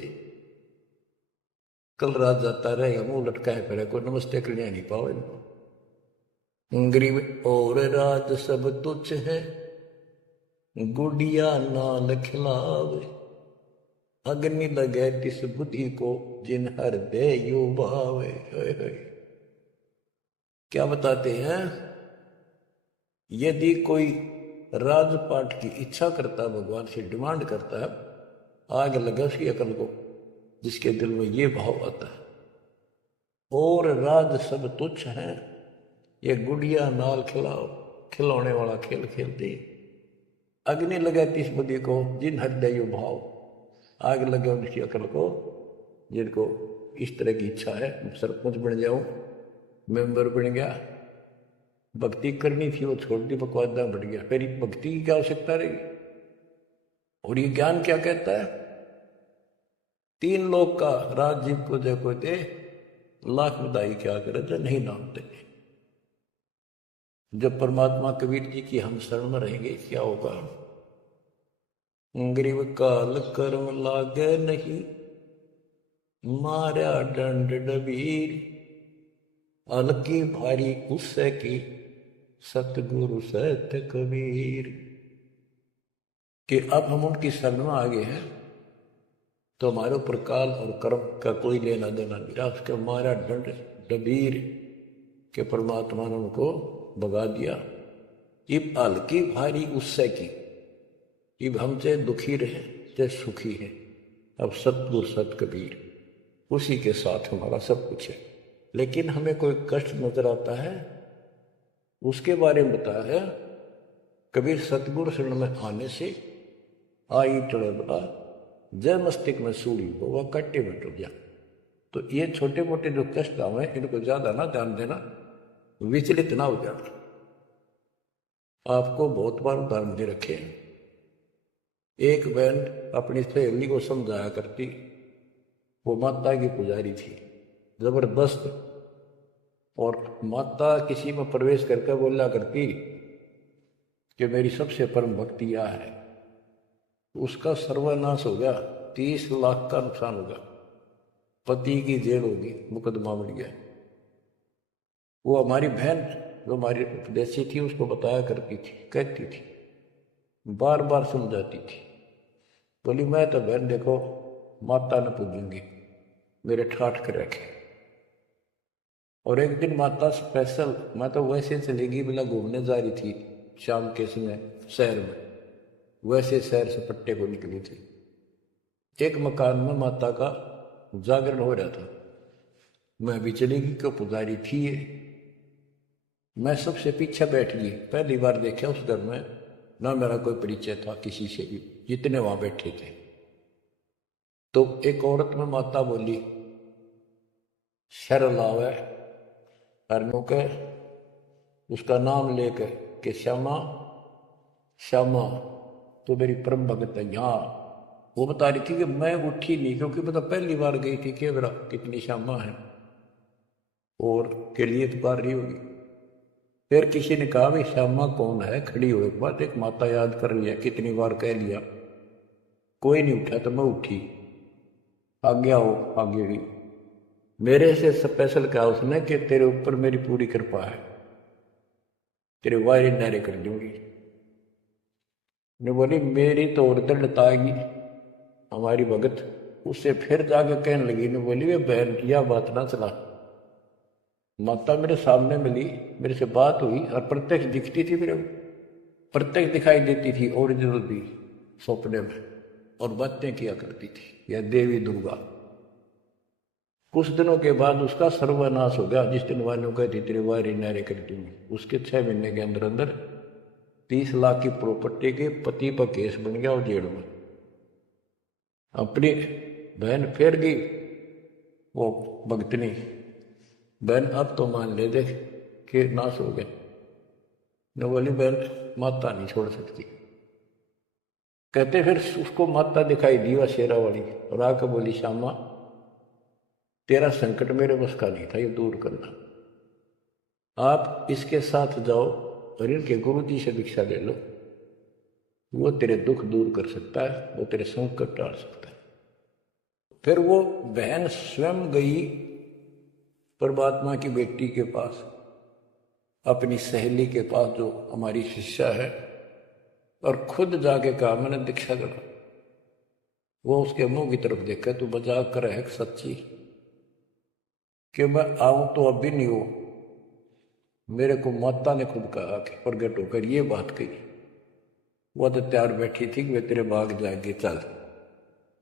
कल रात जाता रहेगा, मुंह लटकाए फिर, कोई नमस्ते करने नहीं पाओ इनको। गरीब और राज सब तुच्छ है, गुड़िया नाल खिलावे, अग्नि लगे तिस बुद्धि को, जिन हृदय यो भावे। क्या बताते हैं, यदि कोई राजपाट की इच्छा करता है, भगवान से डिमांड करता है, आग लगा उसकी अकल को, जिसके दिल में ये भाव आता है। और राज सब तुच्छ है, ये गुड़िया नाल खिलाओ, खिलौने वाला खेल खेलते। अग्नि लगे तिस बुद्धि को, जिन हृदय यो भाव, आग लगे उनकी अकल को, जिनको इस तरह की इच्छा है, सरपंच बन जाऊं, मेंबर बन गया, भक्ति करनी थी वो छोड़ दी, बकवादा बढ़ गया, फिर भक्ति की क्या आवश्यकता रही। और ये ज्ञान क्या कहता है, 3 लोक का राज जीव को जो कोई दे, लाख बधाई क्या करे तो नहीं नामते। जब परमात्मा कबीर जी की हम शरण में रहेंगे, क्या होगा, गरीब काल कर्म लागे नहीं, मारा दंड डबीर, अलकी भारी उससे की, सतगुरु सत्य कबीर। कि अब हम उनकी शरण में आ गए हैं, तो हमारे ऊपर काल और कर्म का कोई लेना देना नहीं रहा। उसके मारा दंड डबीर के परमात्मा ने उनको भगा दिया। इब हल्की भारी उससे की, इब हम चाहे दुखी रहे चाहे सुखी हैं, अब सतगुरु सत कबीर, उसी के साथ हमारा सब कुछ है। लेकिन हमें कोई कष्ट नजर आता है, उसके बारे में बताया है कबीर, सतगुरु शरण में आने से आई चढ़े बता, जय मस्तिष्क में सूढ़ी हो वह कट्टे में टूट जा। तो ये छोटे मोटे जो कष्ट आए, इनको ज्यादा ना ध्यान देना, विचलित ना हो जाना। आपको बहुत बार उदाहरण दे रखे हैं। एक बहन अपनी सहेली को समझाया करती, वो माता की पुजारी थी जबरदस्त, और माता किसी में प्रवेश करके बोला करती कि मेरी सबसे परम भक्ति यह है। उसका सर्वनाश हो गया, 30 लाख का नुकसान होगा, पति की जेल होगी, मुकदमा मिल गया। वो हमारी बहन जो हमारी उपदेशी थी, उसको बताया करती थी, कहती थी, बार बार समझाती थी, बोली मैं तो बहन देखो माता न पूजूंगी, मेरे ठाठ कर रखे। और एक दिन माता स्पेशल, मैं तो वैसे चलेगी बिना घूमने जा रही थी शाम के समय शहर में, वैसे शहर से पट्टे को निकली थी। एक मकान में माता का जागरण हो रहा था, मैं भी चलेगी क्यों, पुजारी थी ये। मैं सबसे पीछे बैठ गई, पहली बार देखा उस घर में, ना मेरा कोई परिचय था किसी से भी, जितने वहां बैठे थे। तो एक औरत में माता बोली, शर लावे, के उसका नाम लेकर कि श्यामा श्यामा तो मेरी परम भगत है यहाँ। वो बता रही थी कि मैं उठी नहीं, क्योंकि पता पहली बार गई थी कि मेरा कितनी श्यामा है और के लिए पुकार रही होगी। फिर किसी ने कहा भाई श्यामा कौन है, खड़ी हो एक बात, एक माता याद कर रही है, कितनी बार कह लिया, कोई नहीं उठा तो मैं उठी। आगे आओ आगे भी। मेरे से स्पेशल कहा उसने कि तेरे ऊपर मेरी पूरी कृपा है, तेरे वायरे नारे कर दूंगी। ने बोली मेरी तो और दृढ़ता आएगी हमारी भगत। उससे फिर जाके कहने लगी, ने बोली वे बहन यह बात ना चला, माता मेरे सामने मिली, मेरे से बात हुई और प्रत्यक्ष दिखती थी, मेरे प्रत्यक्ष दिखाई देती थी ओरिजिनल भी सपने में, और बातें किया करती थी यह देवी दुर्गा। कुछ दिनों के बाद उसका सर्वनाश हो गया। जिस दिन वालों कहती तेरे वायरे नारे कर दूंगी, उसके 6 महीने के अंदर अंदर 30 लाख की प्रॉपर्टी के पति पर केस बन गया और जेल में। अपनी बहन फेर गई वो भगतनी, बहन अब तो मान ले देख कि नाश हो गया। न बोली बहन माता नहीं छोड़ सकती। कहते फिर उसको माता दिखाई दी वह शेरा वाली, और आकर बोली श्यामा तेरा संकट मेरे बस का नहीं था ये दूर करना, आप इसके साथ जाओ और इनके गुरु जी से दीक्षा ले लो, वो तेरे दुख दूर कर सकता है, वो तेरे संकट टाल सकता है। फिर वो बहन स्वयं गई परमात्मा की बेटी के पास, अपनी सहेली के पास जो हमारी शिष्या है, और खुद जाके कहा मैंने दीक्षा करा। वो उसके मुंह की तरफ देखा, तू मजाक कर है सच्ची कि मैं आऊं तो अब भी नहीं हो, मेरे को माता ने खुद कहा कि प्रगट होकर ये बात कही। वो तो तैयार बैठी थी कि वे तेरे बाग जाएंगे चल।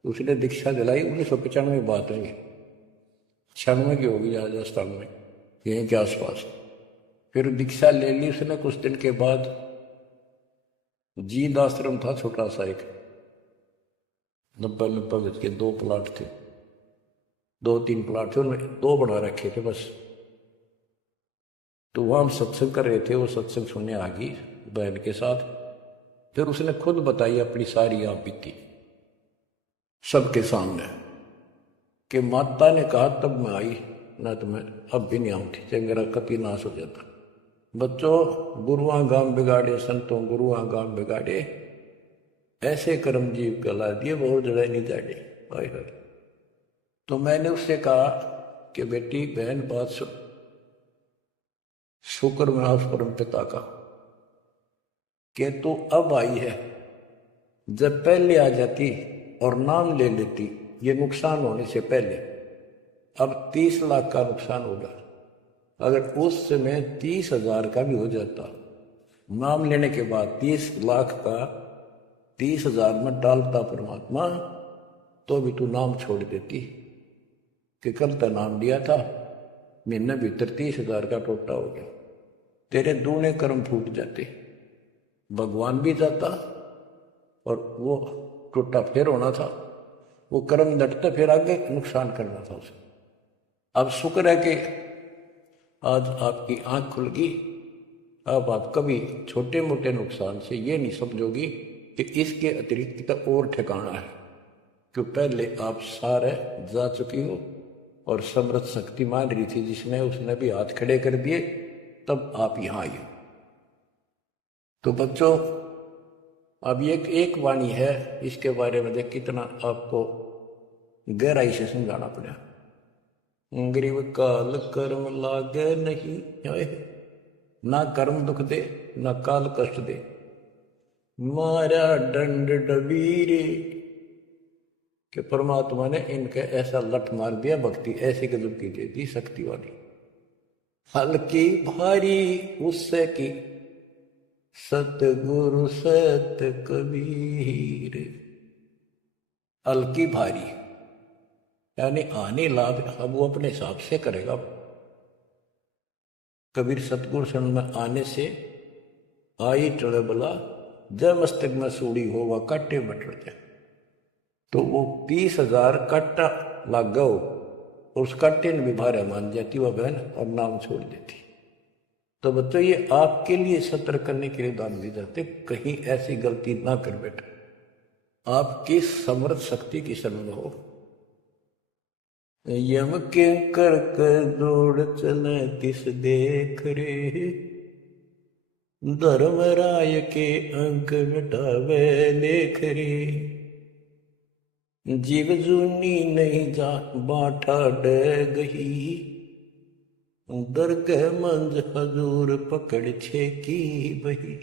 उसने दीक्षा दिलाई। 1995 बात है, 96 की होगी राजस्थान में यहीं के आसपास। फिर दीक्षा ले ली उसने। कुछ दिन के बाद जीद आश्रम था छोटा सा, एक 90 गज के 2 प्लाट थे, 2-3 प्लाट थे, उनमें 2 बना रखे थे बस। तो वहां हम सत्संग कर रहे थे, वो सत्संग सुनने आ गई बहन के साथ। फिर उसने खुद बताई अपनी सारी आप बीती सबके सामने कि माता ने कहा तब मैं आई, ना तो मैं अब भी नहीं आऊंगी, चाहे मेरा कति नाश हो जाता। बच्चों गुरुआ गांव बिगाड़े संतों गुरुआ गांव बिगाड़े, ऐसे कर्म जीव गला दिए बहुत जड़े नहीं जाड़े। तो मैंने उससे कहा कि बेटी बहन बात सुन, शुक्र में उस परम पिता का कि तू अब आई है, जब पहले आ जाती और नाम ले लेती ये नुकसान होने से पहले, अब 30 लाख का नुकसान होगा। अगर उस समय 30,000 का भी हो जाता, नाम लेने के बाद 30 लाख का 30,000 में डालता परमात्मा, तो भी तू नाम छोड़ देती कि कल तो नाम लिया था, महीने भीतर 30,000 का टोटा हो गया, तेरे दूने कर्म फूट जाते, भगवान भी जाता और वो टूटा फिर होना था, वो कर्म डटते फिर आगे नुकसान करना था उसे। अब शुक्र है कि आज आपकी आंख खुल गई। अब आप कभी छोटे मोटे नुकसान से ये नहीं समझोगी कि इसके अतिरिक्त तो और ठिकाना है, क्यों पहले आप सारे जा चुकी हो और समृद्ध शक्ति मान रही थी जिसने, उसने भी हाथ खड़े कर दिए, तब आप यहां आई। तो बच्चों अब एक वाणी है, इसके बारे में देख कितना आपको गहराई से समझाना पड़ा। ग्रीव काल कर्म लागे नहीं, ना कर्म दुख दे ना काल कष्ट दे, मारा दंड डबीरे। कि परमात्मा ने इनके ऐसा लठ मार दिया, भक्ति ऐसी गजब की दे दी शक्ति वाली। हल्की भारी उससे की सतगुरु सत कबीर। हल्की भारी यानी आने लाभ अब वो अपने हिसाब से करेगा। कबीर सतगुरु शरण में आने से आई टले बला, जय मस्तक में सूड़ी हो वह काटे बटड़ जाए। तो वो 30,000 काटा लाग गो, उस काटे ने भी भारे मान जाती वह बहन और नाम छोड़ देती। तो बच्चों ये आपके लिए सतर्क करने के लिए दान दिए जाते, कहीं ऐसी गलती ना कर बैठे, आपकी समर्थ शक्ति की शरण में हो। यम के कर दौड़ चले तिस देख रे, धर्म राय के अंक मिटावे लेख रे। जीव जूनी नहीं जा बाठा डे गही, दरगह मंज हजूर पकड़ छे की बही।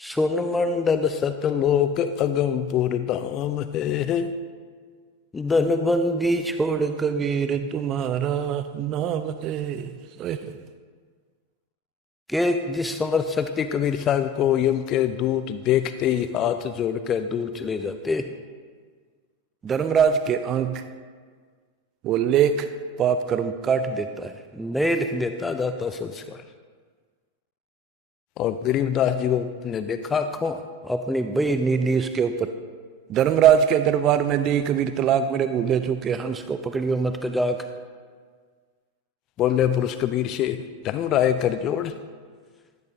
सुन मंडल सतलोक अगमपुर धाम है, धनबंदी छोड़ कबीर तुम्हारा नाम है। के जिस समर्थ शक्ति कबीर साहब को यम के दूत देखते ही हाथ जोड़कर दूर चले जाते, धर्मराज के अंक वो लेख पाप कर्म काट देता है, नए लिख देता जाता संस्कार। और गरीबदास जी को ने देखा खो अपनी बई नीली उसके ऊपर, धर्मराज के दरबार में दी कबीर तलाक मेरे भूले चुके, हंस को पकड़ियो मत कजाक। बोले पुरुष कबीर से, धर्मराय कर जोड़,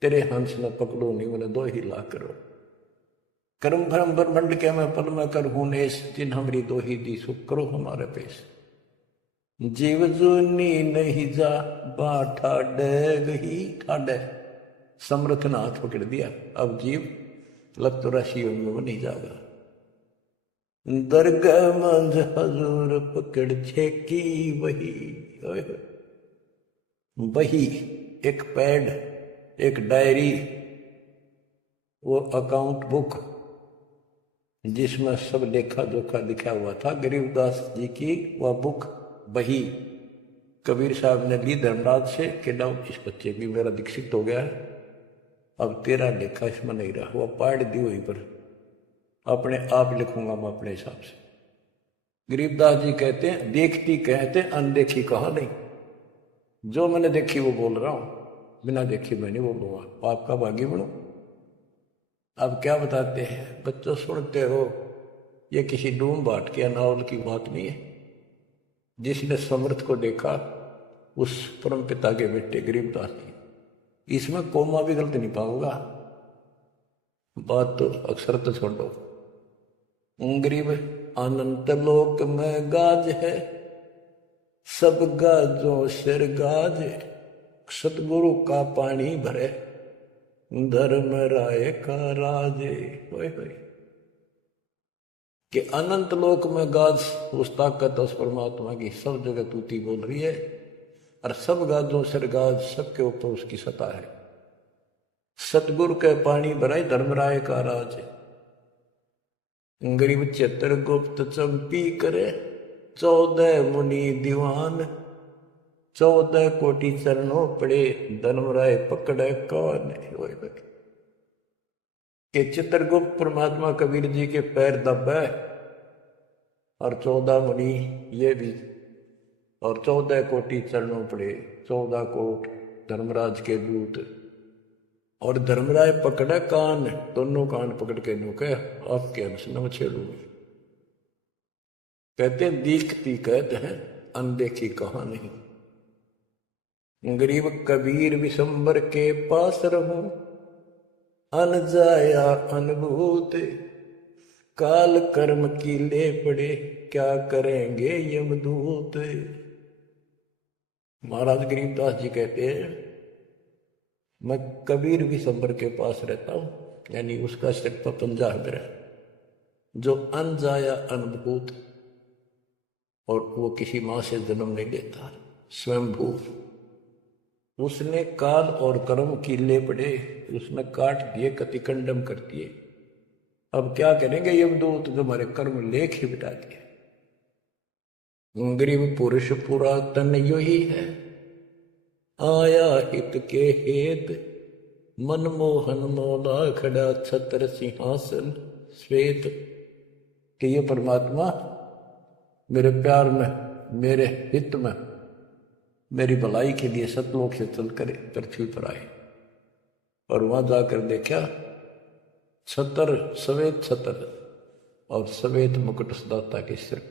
तेरे हंस न पकड़ो नहीं मैंने दो ही ला करो। कर्म भरम ब्रह्मंड के मैं पल में कर हूं नेस, जिन हमारी दो ही दी सुख करो हमारे पेश। जीव जूनी नहीं जा बाठा डग ही ठाडे, समर्थ ने हाथ पकड़ दिया, अब जीव लग तो राशियों में वो नहीं जाएगा। दरगाह मंझ हजूर पकड़ छे की वही, वही एक पैड, एक डायरी, वो अकाउंट बुक जिसमें सब लेखा जोखा लिखा हुआ था गरीबदास जी की, वह बुक बही कबीर साहब ने ली धर्मराज से कि ना इस बच्चे भी मेरा दीक्षित हो गया है, अब तेरा लेखा इसमें नहीं रहा, वह पाड़ दी वहीं पर, अपने आप लिखूंगा मैं अपने हिसाब से। गरीबदास जी कहते हैं देखती कहते अनदेखी कहा नहीं, जो मैंने देखी वो बोल रहा हूं, बिना देखी मैं नहीं बोलूंगा, पाप का भागी बनू। अब क्या बताते हैं बच्चों, सुनते हो, ये किसी डूम बाट के नावल की बात नहीं है। जिसने समर्थ को देखा उस परम पिता के बेटे गरीबदास जी, इसमें कोमा भी गलत नहीं पाऊंगा, बात तो अक्सर तो छोड़ दो। गरीब अनंत लोक में गाज है, सब गाजों सिर गाज, सतगुरु का पानी भरे, धर्म राय का राजे। होए कि अनंत लोक में गाज, उस ताकत उस परमात्मा की सब जगह तूती बोल रही है, और सब गाजों सिर गाज, सबके ऊपर उसकी सत्ता है। सतगुरु के पानी भराए, धर्मराय का राज। गरीब चित्र गुप्त चंपी करे, 14 मुनि दीवान, 14 कोटि चरणों पड़े, धर्मराय पकड़े कौन। के चित्रगुप्त परमात्मा कबीर जी के पैर दबे, और 14 मुनि ये भी, और 14 कोटि चरणों पड़े, 14 कोट धर्मराज के दूत, और धर्मराय पकड़े कान, दोनों कान पकड़ के नुके आपके अंश न छेड़ूंगे। कहते दीखती कहते हैं अनदेखी कहा नहीं। गरीब कबीर विशंबर के पास रहूं, अन जाया अनुभूत, काल कर्म की ले पड़े, क्या करेंगे यमदूत। महाराज गरीबदास जी कहते हैं मैं कबीर विशंबर के पास रहता हूं, यानी उसका सिर पर पंजा है मेरा, जो अन जाया अनुभूत, और वो किसी मां से जन्म नहीं लेता, स्वयंभू। उसने काल और कर्म की ले पड़े, उसने काट दिए, कतिकंडम कर दिए। अब क्या करेंगे यमदूत, जो हमारे कर्म लेख ही बिटा दिए। गरीब पुरुष पुरातन यो ही है, आया हित के हेत, मनमोहन मौला खड़ा छत्र सिंहासन श्वेत। कि ये परमात्मा मेरे प्यार में, मेरे हित में, मेरी भलाई के लिए सतलोक से चल कर पृथ्वी पर आए। और वहां जाकर देखा छतर, सवेत छतर और सवेत मुकुट सदाता के सिर।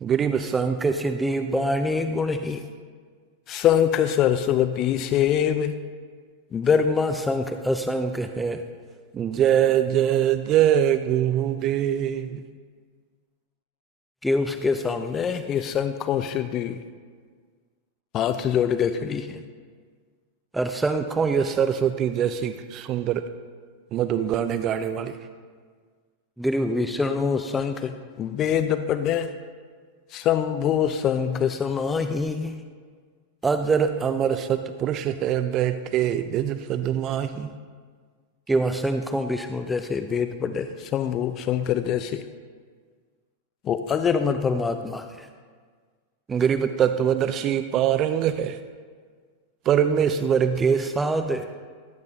गरीब शंख सिद्धि बाणी गुण ही, शंख सरस्वती सेव, ब्रह्मा शंख असंख है, जय जय जय गुरुदेव। कि उसके सामने ये शंखों सिद्धि हाथ जोड़ के खड़ी है, और शंखों ये सरस्वती जैसी सुंदर मधुर गाने गाने वाली। गिरि विष्णु शंख वेद पढ़े, शंभु शंख समाही, अजर अमर सतपुरुष है बैठे निज पद माही। कि वहां शंखों विष्णु जैसे वेद पढ़े, शंभु शंकर जैसे वो अजर अमर परमात्मा है। गरीब तत्वदर्शी पारंग है, परमेश्वर के साध,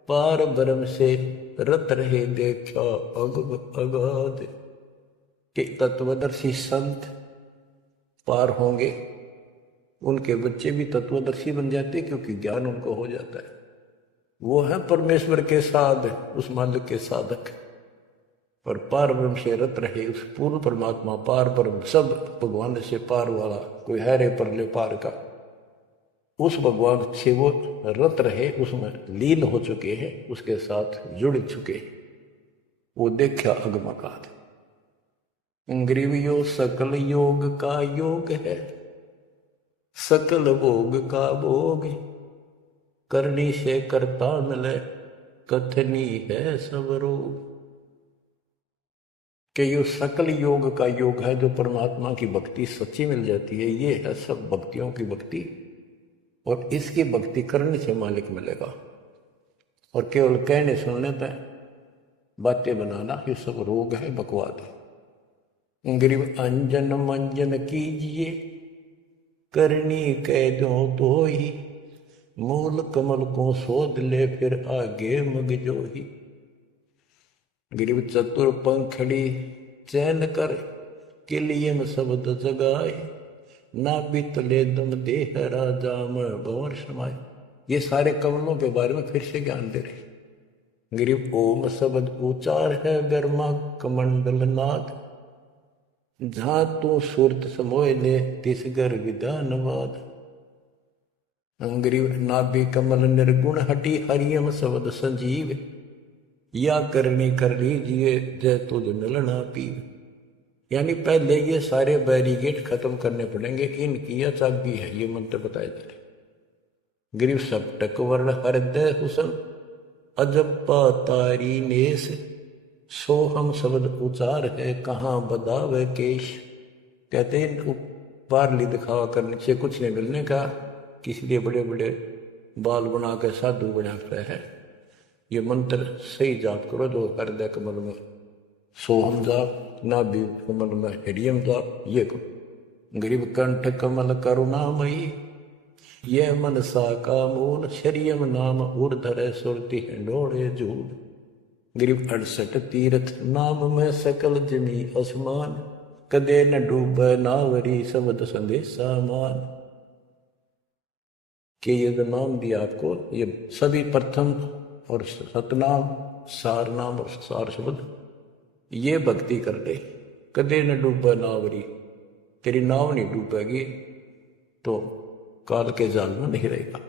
पार ब्रह्म से रत रहे देखा अगाध। के तत्वदर्शी संत पार होंगे, उनके बच्चे भी तत्वदर्शी बन जाते क्योंकि ज्ञान उनको हो जाता है। वो है परमेश्वर के साध, उस मालिक के साधक, और पार ब्रह्म से रत रहे उस पूर्ण परमात्मा पार ब्रह्म, सब भगवान से पार वाला, कोई है रे परले पार का, उस भगवान से वो रत रहे, उसमें लीन हो चुके हैं, उसके साथ जुड़ चुके हैं। वो देखा अगमकाद। ग्रीवियो सकल योग का योग है, सकल भोग का भोग, करनी से करता मिले, कथनी है सब रोग। कि यो सकल योग का योग है, जो परमात्मा की भक्ति सच्ची मिल जाती है, ये है सब भक्तियों की भक्ति। और इसकी भक्ति करने से मालिक मिलेगा, और केवल कहने सुनने पर बातें बनाना ये सब रोग है, बकवाद है। गरीब अंजन मंजन कीजिए, करनी कह दो तो ही, मूल कमल को सोध ले फिर आगे मग जो ही। गरीब चतुर पंखड़ी चैन कर, किलियम शब्द जगाए, ना बितले दम देह राजा में भंवर समाये। ये सारे कमलों के बारे में फिर से ज्ञान दे रहे। गरीब ओम शब्द उचार है गर्मा कमंडल नाद, जहां तू सुरत समोय ले तिसगर विधानवाद। गरीब नाभि कमल निर्गुण हटी हरियम शब्द संजीव, या करनी कर लीजिए जय तुझ मिलना पीव। यानी पहले ये सारे बैरिकेड खत्म करने पड़ेंगे, इनकी यह चाबी है, ये मंत्र बताए जा रहे। गरीब सप्तक वर्ण हृदय हुसन, अजब्बा तारी नेस, सोहम शब्द उचार है कहाँ बदावे केश। कहते हैं पारली दिखावा करने से कुछ नहीं मिलने का, किसी लिए बड़े बड़े बाल बना के साधु बनाता है। ये मंत्र सही जाप करो, जो हृदय कमल में सोहम जाप, नाभि कमल में हरियम जाप, ये करो। गरीब कंठ कमल करुणामयी, ये मनसा का मूल, शरियम नाम ऊर्धर सुरति हिंडोड़े झूल। गरीब 68 तीर्थ नाम में सकल जमी आसमान, कदे न डूब नावरी शब्द संदेशा मान। कि ये जो नाम दिया आपको, ये सभी प्रथम और सतनाम, सार नाम और सार शब्द, ये भक्ति कर ले। कदे न डूबा नावरी, तेरी नाव नहीं डूबेगी तो काल के जाल में नहीं रहेगा।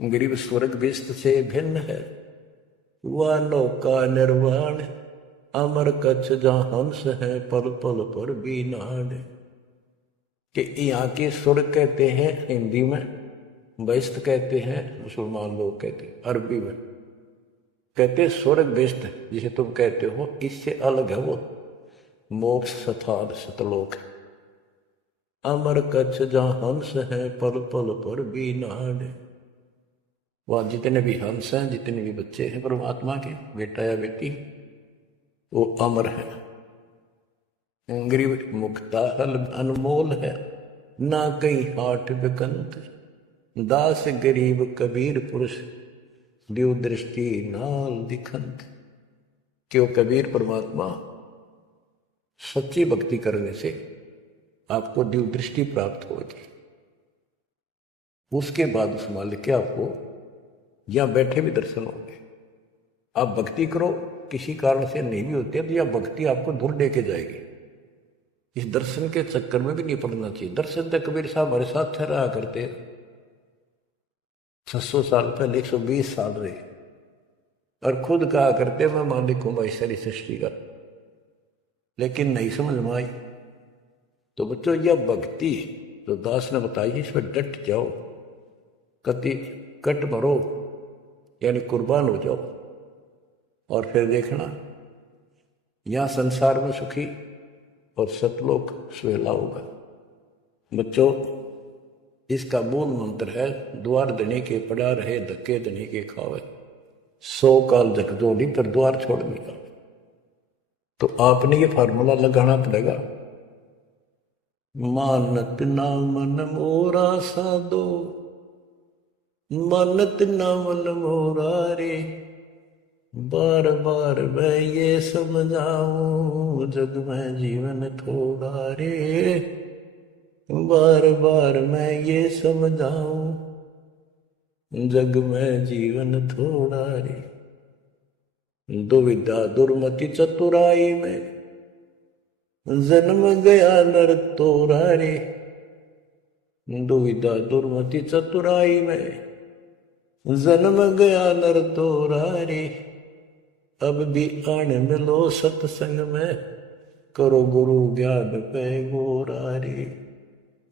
गरीब स्वर्ग विस्त से भिन्न है, वालों का निर्वाण, अमर कच्छ जहां हंस है पल पल पर बीनाड। कि यहाँ के स्वर्ग कहते हैं हिंदी में, बेस्त कहते हैं मुसलमान लोग कहते हैं, अरबी में कहते स्वर्ग बेस्त, जिसे तुम कहते हो, इससे अलग है वो मोक्ष स्थान सतलोक। अमर कच्छ जहां हंस है पल पल पर बीनाड। वहां जितने भी हंस हैं, जितने भी बच्चे हैं परमात्मा के, बेटा या बेटी, वो अमर है। गरीब मुक्ता हल अनमोल है, ना कहीं हाट बिकंत, दास गरीब कबीर पुरुष, दिव दृष्टि नाल दिखंत। क्यों कबीर परमात्मा सच्ची भक्ति करने से आपको दिव दृष्टि प्राप्त होगी। उसके बाद उस मालिक के आपको यहां बैठे भी दर्शन होंगे। आप भक्ति करो, किसी कारण से नहीं भी होती है तो यह भक्ति आपको दूर लेके जाएगी। इस दर्शन के चक्कर में भी नहीं पड़ना चाहिए। दर्शन तो कबीर साहब हमारे साथ रहा करते 600 साल पहले, 120 साल रहे, और खुद कहा करते मैं मालिक हूं भाई सारी सृष्टि का। लेकिन नहीं समझ में आई तो बच्चों, यह भक्ति तो दास ने बताई, इस पर डट जाओ, कति कट मरो, यानी कुर्बान हो जाओ, और फिर देखना यहाँ संसार में सुखी और सतलोक सुहेला होगा। बच्चों, इसका मूल मंत्र है, द्वार धनी के पड़ा रहे, धक्के धनी के खावे, 100 काल झकझोरी पर द्वार छोड़ दिया। तो आपने ये फार्मूला लगाना पड़ेगा। मानत ना मन मोरा साधो, मानत ना मन मोरा रे, बार बार मैं ये समझाऊं, जग में जीवन थोड़ा रे, बार बार मैं ये समझाऊं, जग में जीवन थोड़ा रे। दुविधा दुर्मति चतुराई में, जन्म गया नर तोरा रे, दुविधा दुर्मति चतुराई में, जन्म गया नर तोरा रे। अब भी आन मिलो सत्संग में, करो गुरु ज्ञान पे गोरा रे।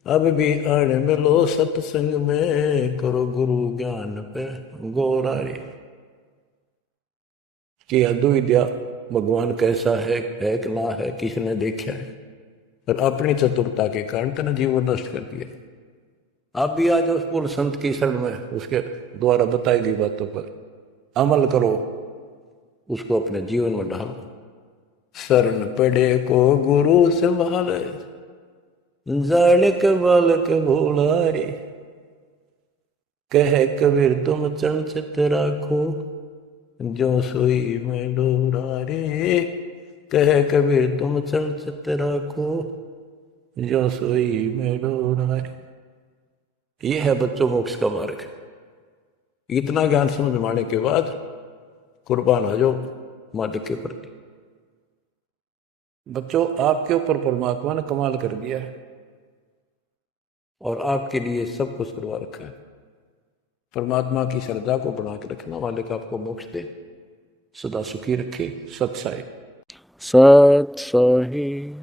अब भी आन मिलो सत्संग में, करो गुरु ज्ञान पे गोरा रे। कि अद्विद्या भगवान कैसा है कि ना है, किसने देखा है, पर अपनी चतुरता के कारण तेने जीवन नष्ट कर दिया। आप भी आज उस पूर्ण संत की शरण में, उसके द्वारा बताई गई बातों पर अमल करो, उसको अपने जीवन में ढालो। शरण पड़े को गुरु संभाले, जाड़क बालक भोला रे, कह कबीर तुम चरण चित राखो, जो सोई में डोरा रे, कह कबीर तुम चरण चित राखो, जो सोई में डोरा रे। ये है बच्चों मोक्ष का मार्ग। इतना ज्ञान समझ के बाद कुर्बान आ जाओ मालिक के प्रति। बच्चों, आपके ऊपर परमात्मा ने कमाल कर दिया है और आपके लिए सब कुछ करवा रखा है। परमात्मा की श्रद्धा को बना के रखना, मालिक आपको मोक्ष दे, सदा सुखी रखे। सत साई। सत साई।